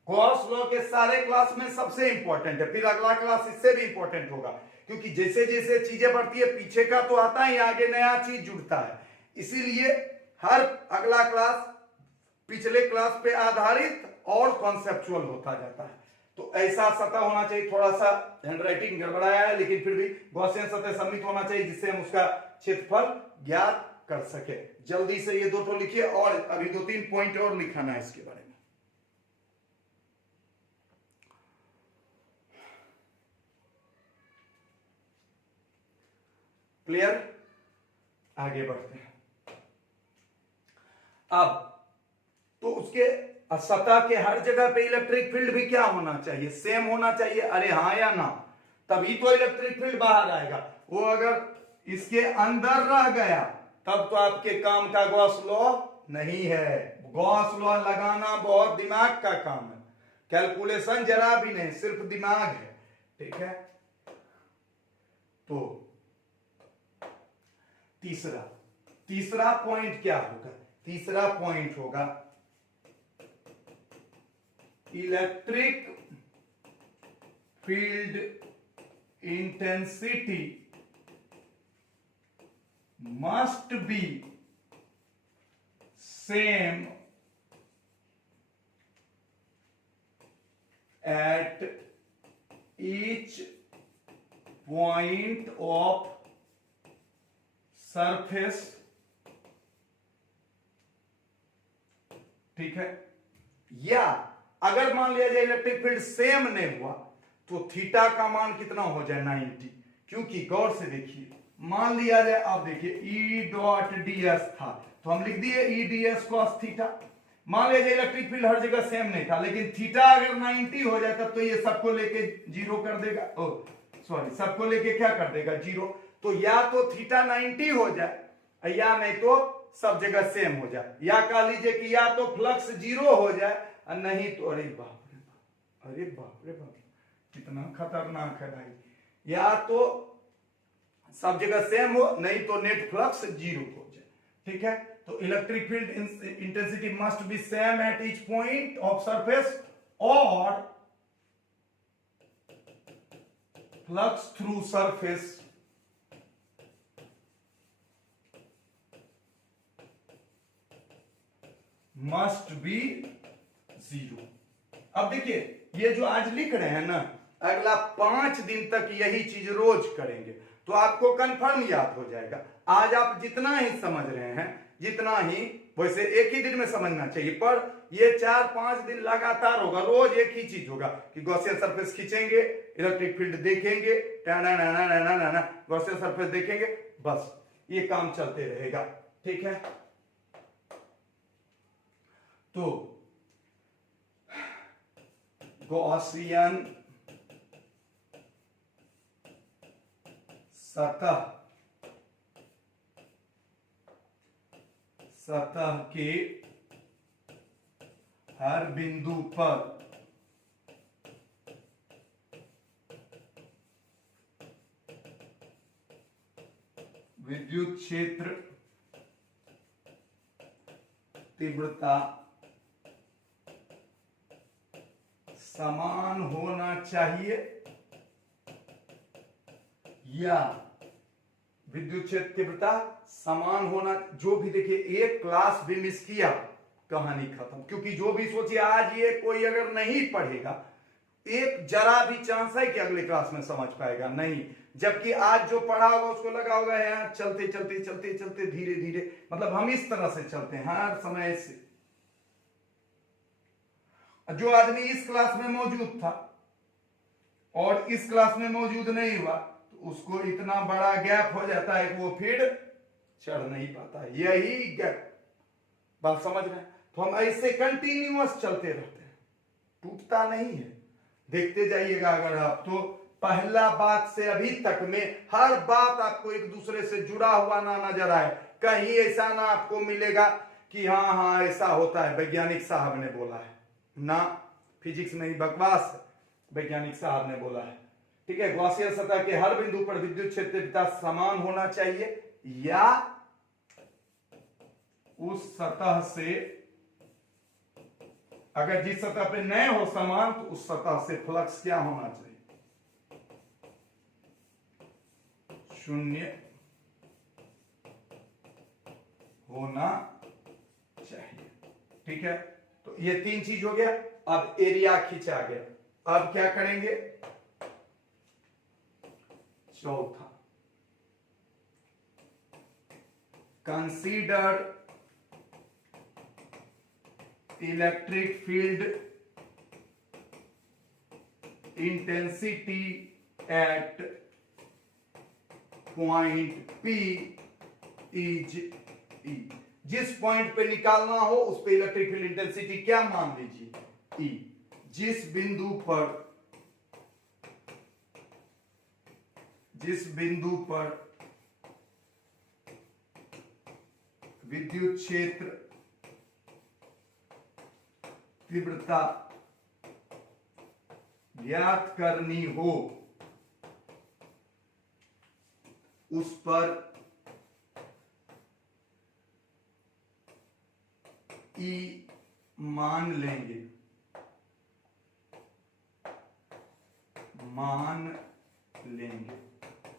गॉस लॉ के सारे क्लास में सबसे इंपॉर्टेंट है, फिर अगला क्लास इससे भी इंपॉर्टेंट होगा, क्योंकि जैसे जैसे चीजें बढ़ती है पीछे का तो आता ही, आगे नया चीज जुड़ता है। इसीलिए हर अगला क्लास पिछले क्लास पे आधारित और कॉन्सेप्चुअल होता जाता है। तो ऐसा सतह होना चाहिए, थोड़ा सा हैंडराइटिंग गड़बड़ाया है लेकिन फिर भी गॉसियन सतह सममित होना चाहिए जिससे हम उसका क्षेत्रफल ज्ञात कर सके। जल्दी से ये दो तो लिखिए और अभी 2-3 पॉइंट और लिखाना है इसके बारे में। क्लियर? आगे बढ़ते हैं। अब तो उसके सतह के हर जगह पे इलेक्ट्रिक फील्ड भी क्या होना चाहिए? सेम होना चाहिए। अरे हाँ या ना, तभी तो इलेक्ट्रिक फील्ड बाहर आएगा। वो अगर इसके अंदर रह गया तब तो आपके काम का गॉस लॉ नहीं है। गॉस लॉ लगाना बहुत दिमाग का काम है, कैलकुलेशन जरा भी नहीं, सिर्फ दिमाग है। ठीक है, तो तीसरा पॉइंट क्या होगा? तीसरा पॉइंट होगा electric field intensity must be same at each point of surface। ठीक है, या अगर मान लिया जाए इलेक्ट्रिक फील्ड सेम नहीं हुआ तो थीटा का मान कितना हो जाए? 90। क्योंकि गौर से देखिए, मान लिया जाए, आप देखिए ई डॉट डी एस था तो हम लिख दिए ई डी एस कॉस थीटा। मान लिया जाए इलेक्ट्रिक फील्ड हर जगह सेम नहीं था, लेकिन थीटा अगर 90 हो जाए तब तो ये सबको लेके जीरो कर देगा। सबको लेके क्या कर देगा? जीरो। तो या तो थीटा 90 हो जाए या नहीं तो सब जगह सेम हो जाए, या कह लीजिए कि या तो फ्लक्स जीरो हो जाए और नहीं तो अरे बाप रे बाप, अरे बाप रे बाप, कितना खतरनाक है भाई। या तो सब जगह सेम हो, नहीं तो नेट फ्लक्स जीरो हो जाए। ठीक है, तो electric field intensity must be same at each point of surface और flux through surface must be zero. अब देखिए, ये जो आज लिख रहे हैं ना, अगला 5 दिन तक यही चीज रोज करेंगे तो आपको कंफर्म याद हो जाएगा। आज आप जितना ही समझ रहे हैं, जितना ही, वैसे एक ही दिन में समझना चाहिए, पर ये 4-5 दिन लगातार होगा। रोज एक ही चीज होगा कि गॉसियन सरफेस खींचेंगे, इलेक्ट्रिक फील्ड देखेंगे, गॉसियन सरफेस देखेंगे, बस ये काम चलते रहेगा। ठीक है, तो गॉसियन सतह के हर बिंदु पर विद्युत क्षेत्र तीव्रता समान होना चाहिए या विद्युत क्षेत्र तीव्रता समान होना, जो भी देखिए एक क्लास भी मिस किया कहानी खत्म। क्योंकि जो भी सोचिए आज ये कोई अगर नहीं पढ़ेगा, एक जरा भी चांस है कि अगले क्लास में समझ पाएगा नहीं, जबकि आज जो पढ़ा होगा उसको लगा होगा यार चलते चलते चलते चलते धीरे धीरे, मतलब हम इस तरह से चलते हैं हर समय से। जो आदमी इस क्लास में मौजूद था और इस क्लास में मौजूद नहीं हुआ तो उसको इतना बड़ा गैप हो जाता है कि वो फिर चढ़ नहीं पाता है। यही गैप, बात समझ रहे हैं? तो हम ऐसे कंटिन्यूअस चलते रहते हैं, टूटता नहीं है। देखते जाइएगा अगर आप तो पहला बात से अभी तक में हर बात आपको एक दूसरे से जुड़ा हुआ ना नजर आए। कहीं ऐसा ना आपको मिलेगा कि हाँ हाँ ऐसा होता है वैज्ञानिक साहब ने बोला है ना, फिजिक्स में ही बकवास वैज्ञानिक साहब ने बोला है। ठीक है, गॉसियन सतह के हर बिंदु पर विद्युत क्षेत्र समान होना चाहिए या उस सतह से, अगर जिस सतह पे न हो समान तो उस सतह से फ्लक्स क्या होना चाहिए, शून्य होना चाहिए। ठीक है, तो ये तीन चीज हो गया। अब एरिया खींचा गया। अब क्या करेंगे, चौथा, consider electric field intensity at point P is E। जिस पॉइंट पे निकालना हो उस पे इलेक्ट्रिक फील्ड इंटेंसिटी क्या मान लीजिए, E। जिस बिंदु पर विद्युत क्षेत्र तीव्रता ज्ञात करनी हो उस पर E मान लेंगे,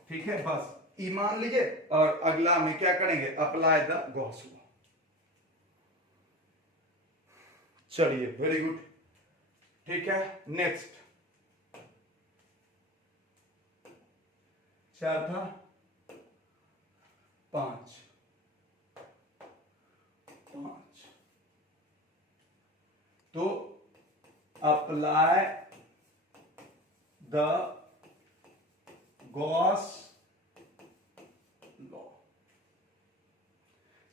ठीक है, बस E मान लीजिए। और अगला में क्या करेंगे, अप्लाई द गॉस लॉ। चलिए, वेरी गुड। ठीक है, नेक्स्ट चार था, 5 तो अप्लाई द गॉस लॉ।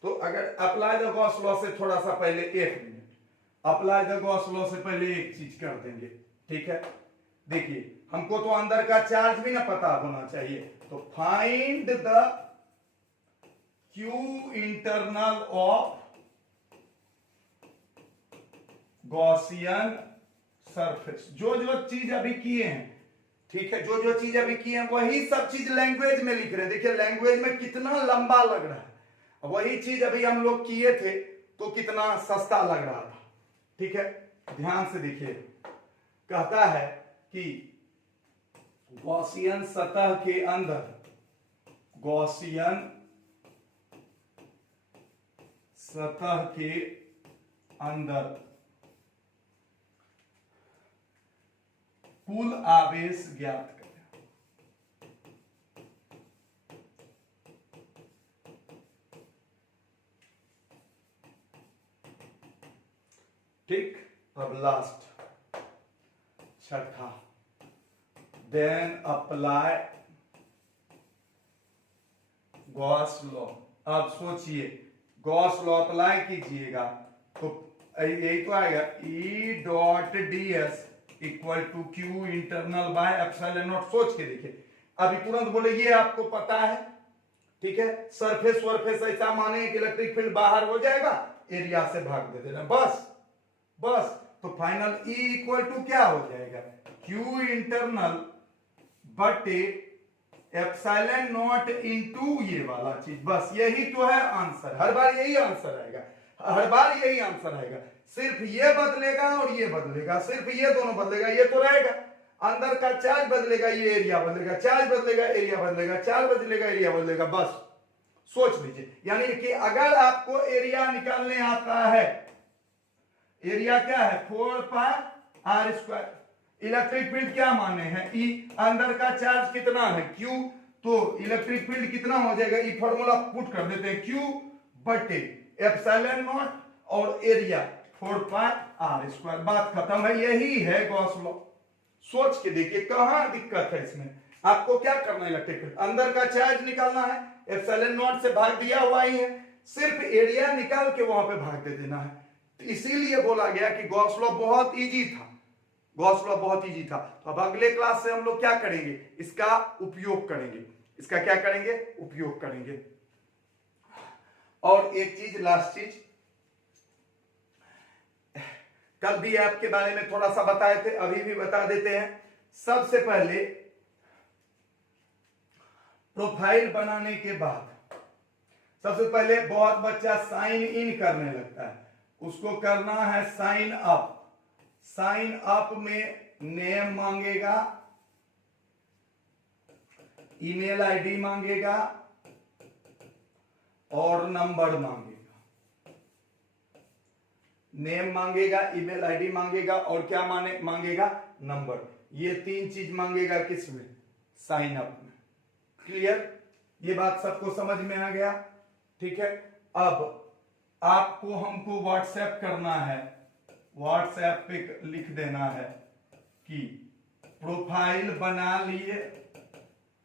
तो अगर अप्लाई द गॉस लॉ से थोड़ा सा पहले, 1 minute, apply the Gauss law से पहले एक चीज कर देंगे। ठीक है, देखिए हमको तो अंदर का चार्ज भी ना पता होना चाहिए, तो find the Q internal of Gaussian surface. जो चीज अभी किए हैं, ठीक है, जो चीज अभी किए हैं वही सब चीज लैंग्वेज में लिख रहे हैं। देखिए लैंग्वेज में कितना लंबा लग रहा है, वही चीज अभी हम लोग किए थे तो कितना सस्ता लग रहा था। ठीक है, ध्यान से देखिए, कहता है कि गॉसियन सतह के अंदर, गॉसियन सतह के अंदर कुल आवेश ज्ञात करें। ठीक, अब लास्ट छठा, देन अप्लाई गॉस लॉ। अब सोचिए, गॉस लॉ अप्लाई कीजिएगा तो यही तो आएगा, E dot ds equal to q internal by epsilon naught. सोच के देखिए, अभी तुरंत बोले ये आपको पता है, ठीक है। सरफेस वर्फेस ऐसा माने कि इलेक्ट्रिक फील्ड बाहर हो जाएगा, एरिया से भाग दे देना, बस बस। तो फाइनल E इक्वल टू क्या हो जाएगा, क्यू इंटरनल बटे एप्सिलॉन नॉट इनटू ये वाला चीज, बस यही तो है आंसर। हर बार यही आंसर आएगा, हर बार यही आंसर आएगा। सिर्फ ये बदलेगा और ये बदलेगा, सिर्फ ये दोनों बदलेगा, ये तो रहेगा। अंदर का चार्ज बदलेगा, ये एरिया बदलेगा, चार्ज बदलेगा, एरिया बदलेगा, चार्ज बदलेगा, एरिया बदलेगा, बस। सोच लीजिए, यानी कि अगर आपको एरिया निकालने आता है, एरिया क्या है 4 पाई आर स्क्वायर, इलेक्ट्रिक फील्ड क्या माने हैं E, अंदर का चार्ज कितना है Q, तो इलेक्ट्रिक फील्ड कितना हो जाएगा, E फॉर्मूला पुट कर देते हैं, Q बटे एप्सिलॉन नॉट और एरिया 4 पाई आर स्क्वायर, बात खत्म है। यही है गॉस लॉ। सोच के देखिए कहां दिक्कत है इसमें। आपको क्या करना है, इलेक्ट्रिक फील्ड अंदर का चार्ज निकालना है, एप्सिलॉन नॉट से भाग दिया हुआ ही है, सिर्फ एरिया निकाल के वहां पे भाग दे देना है। तो इसीलिए बोला गया कि गॉस लॉ बहुत इजी था, गॉस लॉ बहुत इजी था। तो अब अगले क्लास से हम लोग क्या करेंगे, इसका उपयोग करेंगे, इसका क्या करेंगे, उपयोग करेंगे। और एक चीज, लास्ट चीज, कल भी आपके बारे में थोड़ा सा बताए थे, अभी भी बता देते हैं। सबसे पहले प्रोफाइल बनाने के बाद सबसे पहले बहुत बच्चा साइन इन करने लगता है, उसको करना है साइन अप। साइन अप में नेम मांगेगा, ईमेल आईडी मांगेगा और नंबर मांगेगा। नेम मांगेगा, ईमेल आईडी मांगेगा और क्या मांगेगा, नंबर। ये 3 चीज मांगेगा किसमें, साइन अप में। क्लियर, ये बात सबको समझ में आ गया, ठीक है। अब आपको हमको व्हाट्सएप करना है, व्हाट्सएप पे लिख देना है कि प्रोफाइल बना लिए,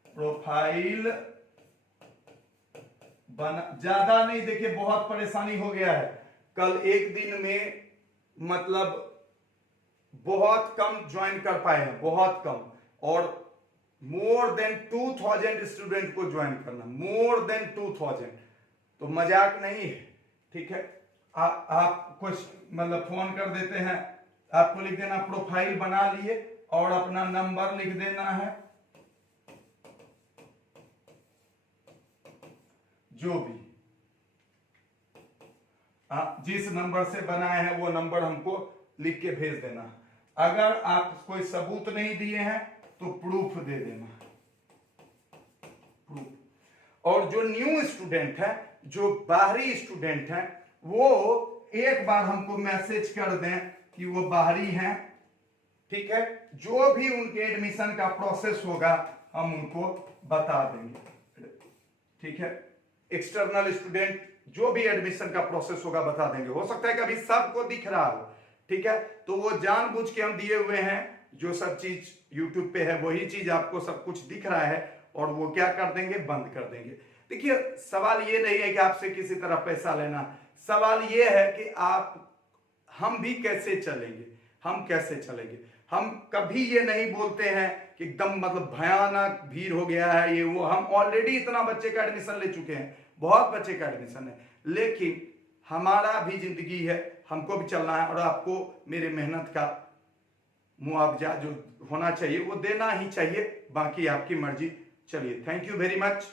प्रोफाइल बना, ज्यादा नहीं, देखिए बहुत परेशानी हो गया है। कल एक दिन में मतलब बहुत कम ज्वाइन कर पाए हैं, बहुत कम, और मोर देन 2000 स्टूडेंट को ज्वाइन करना, मोर देन 2000, तो मजाक नहीं है, ठीक है। आप कुछ मतलब फोन कर देते हैं, आपको लिख देना प्रोफाइल बना लिए और अपना नंबर लिख देना है, जो भी जिस नंबर से बनाए हैं वो नंबर हमको लिख के भेज देना। अगर आप कोई सबूत नहीं दिए हैं तो प्रूफ दे देना, प्रूफ। और जो न्यू स्टूडेंट है, जो बाहरी स्टूडेंट है, वो एक बार हमको मैसेज कर दें कि वो बाहरी हैं, ठीक है। जो भी उनके एडमिशन का प्रोसेस होगा हम उनको बता देंगे, ठीक है। एक्सटर्नल स्टूडेंट जो भी एडमिशन का प्रोसेस होगा बता देंगे। हो सकता है कि अभी सबको दिख रहा हो, ठीक है, तो वो जानबूझ के हम दिए हुए हैं, जो सब चीज यूट्यूब पे है वही चीज आपको सब कुछ दिख रहा है, और वो क्या कर देंगे, बंद कर देंगे। देखिए सवाल ये नहीं है कि आपसे किसी तरह पैसा लेना, सवाल ये है कि हम भी कैसे चलेंगे, हम कैसे चलेंगे। हम कभी ये नहीं बोलते हैं कि एकदम मतलब भयानक भीड़ हो गया है ये वो, हम ऑलरेडी इतना बच्चे का एडमिशन ले चुके हैं, बहुत बच्चे का एडमिशन है, लेकिन हमारा भी जिंदगी है, हमको भी चलना है, और आपको मेरे मेहनत का मुआवजा जो होना चाहिए वो देना ही चाहिए, बाकी आपकी मर्जी। चलिए, thank you very much.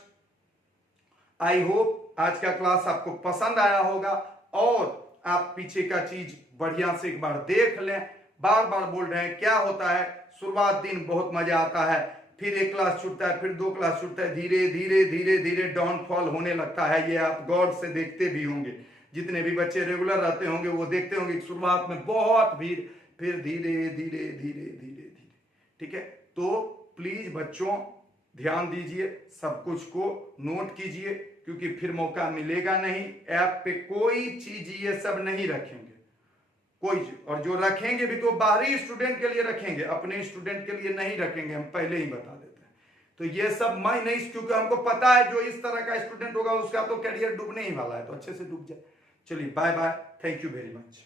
I hope आज का क्लास आपको पसंद आया होगा, और आप पीछे का चीज बढ़िया से एक बार देख लें। बार बार बोल रहे हैं, क्या होता है, शुरुआत दिन बहुत मजा आता है, फिर एक क्लास छूटता है, फिर 2 क्लास छूटता है, धीरे धीरे धीरे धीरे डाउनफॉल होने लगता है। ये आप गौर से देखते भी होंगे, जितने भी बच्चे रेगुलर रहते होंगे वो देखते होंगे, शुरुआत में बहुत भीड़, फिर धीरे धीरे धीरे धीरे धीरे, ठीक है। तो प्लीज बच्चों ध्यान दीजिए, सब कुछ को नोट कीजिए, क्योंकि फिर मौका मिलेगा नहीं। ऐप पे कोई चीज ये सब नहीं रखेंगे, कोई चीज, और जो रखेंगे भी तो बाहरी स्टूडेंट के लिए रखेंगे, अपने स्टूडेंट के लिए नहीं रखेंगे, हम पहले ही बता देते हैं। तो ये सब मैं नहीं, क्योंकि हमको पता है जो इस तरह का स्टूडेंट होगा उसका तो करियर डूबने ही वाला है, तो अच्छे से डूब जाए। चलिए, bye bye, thank you very much.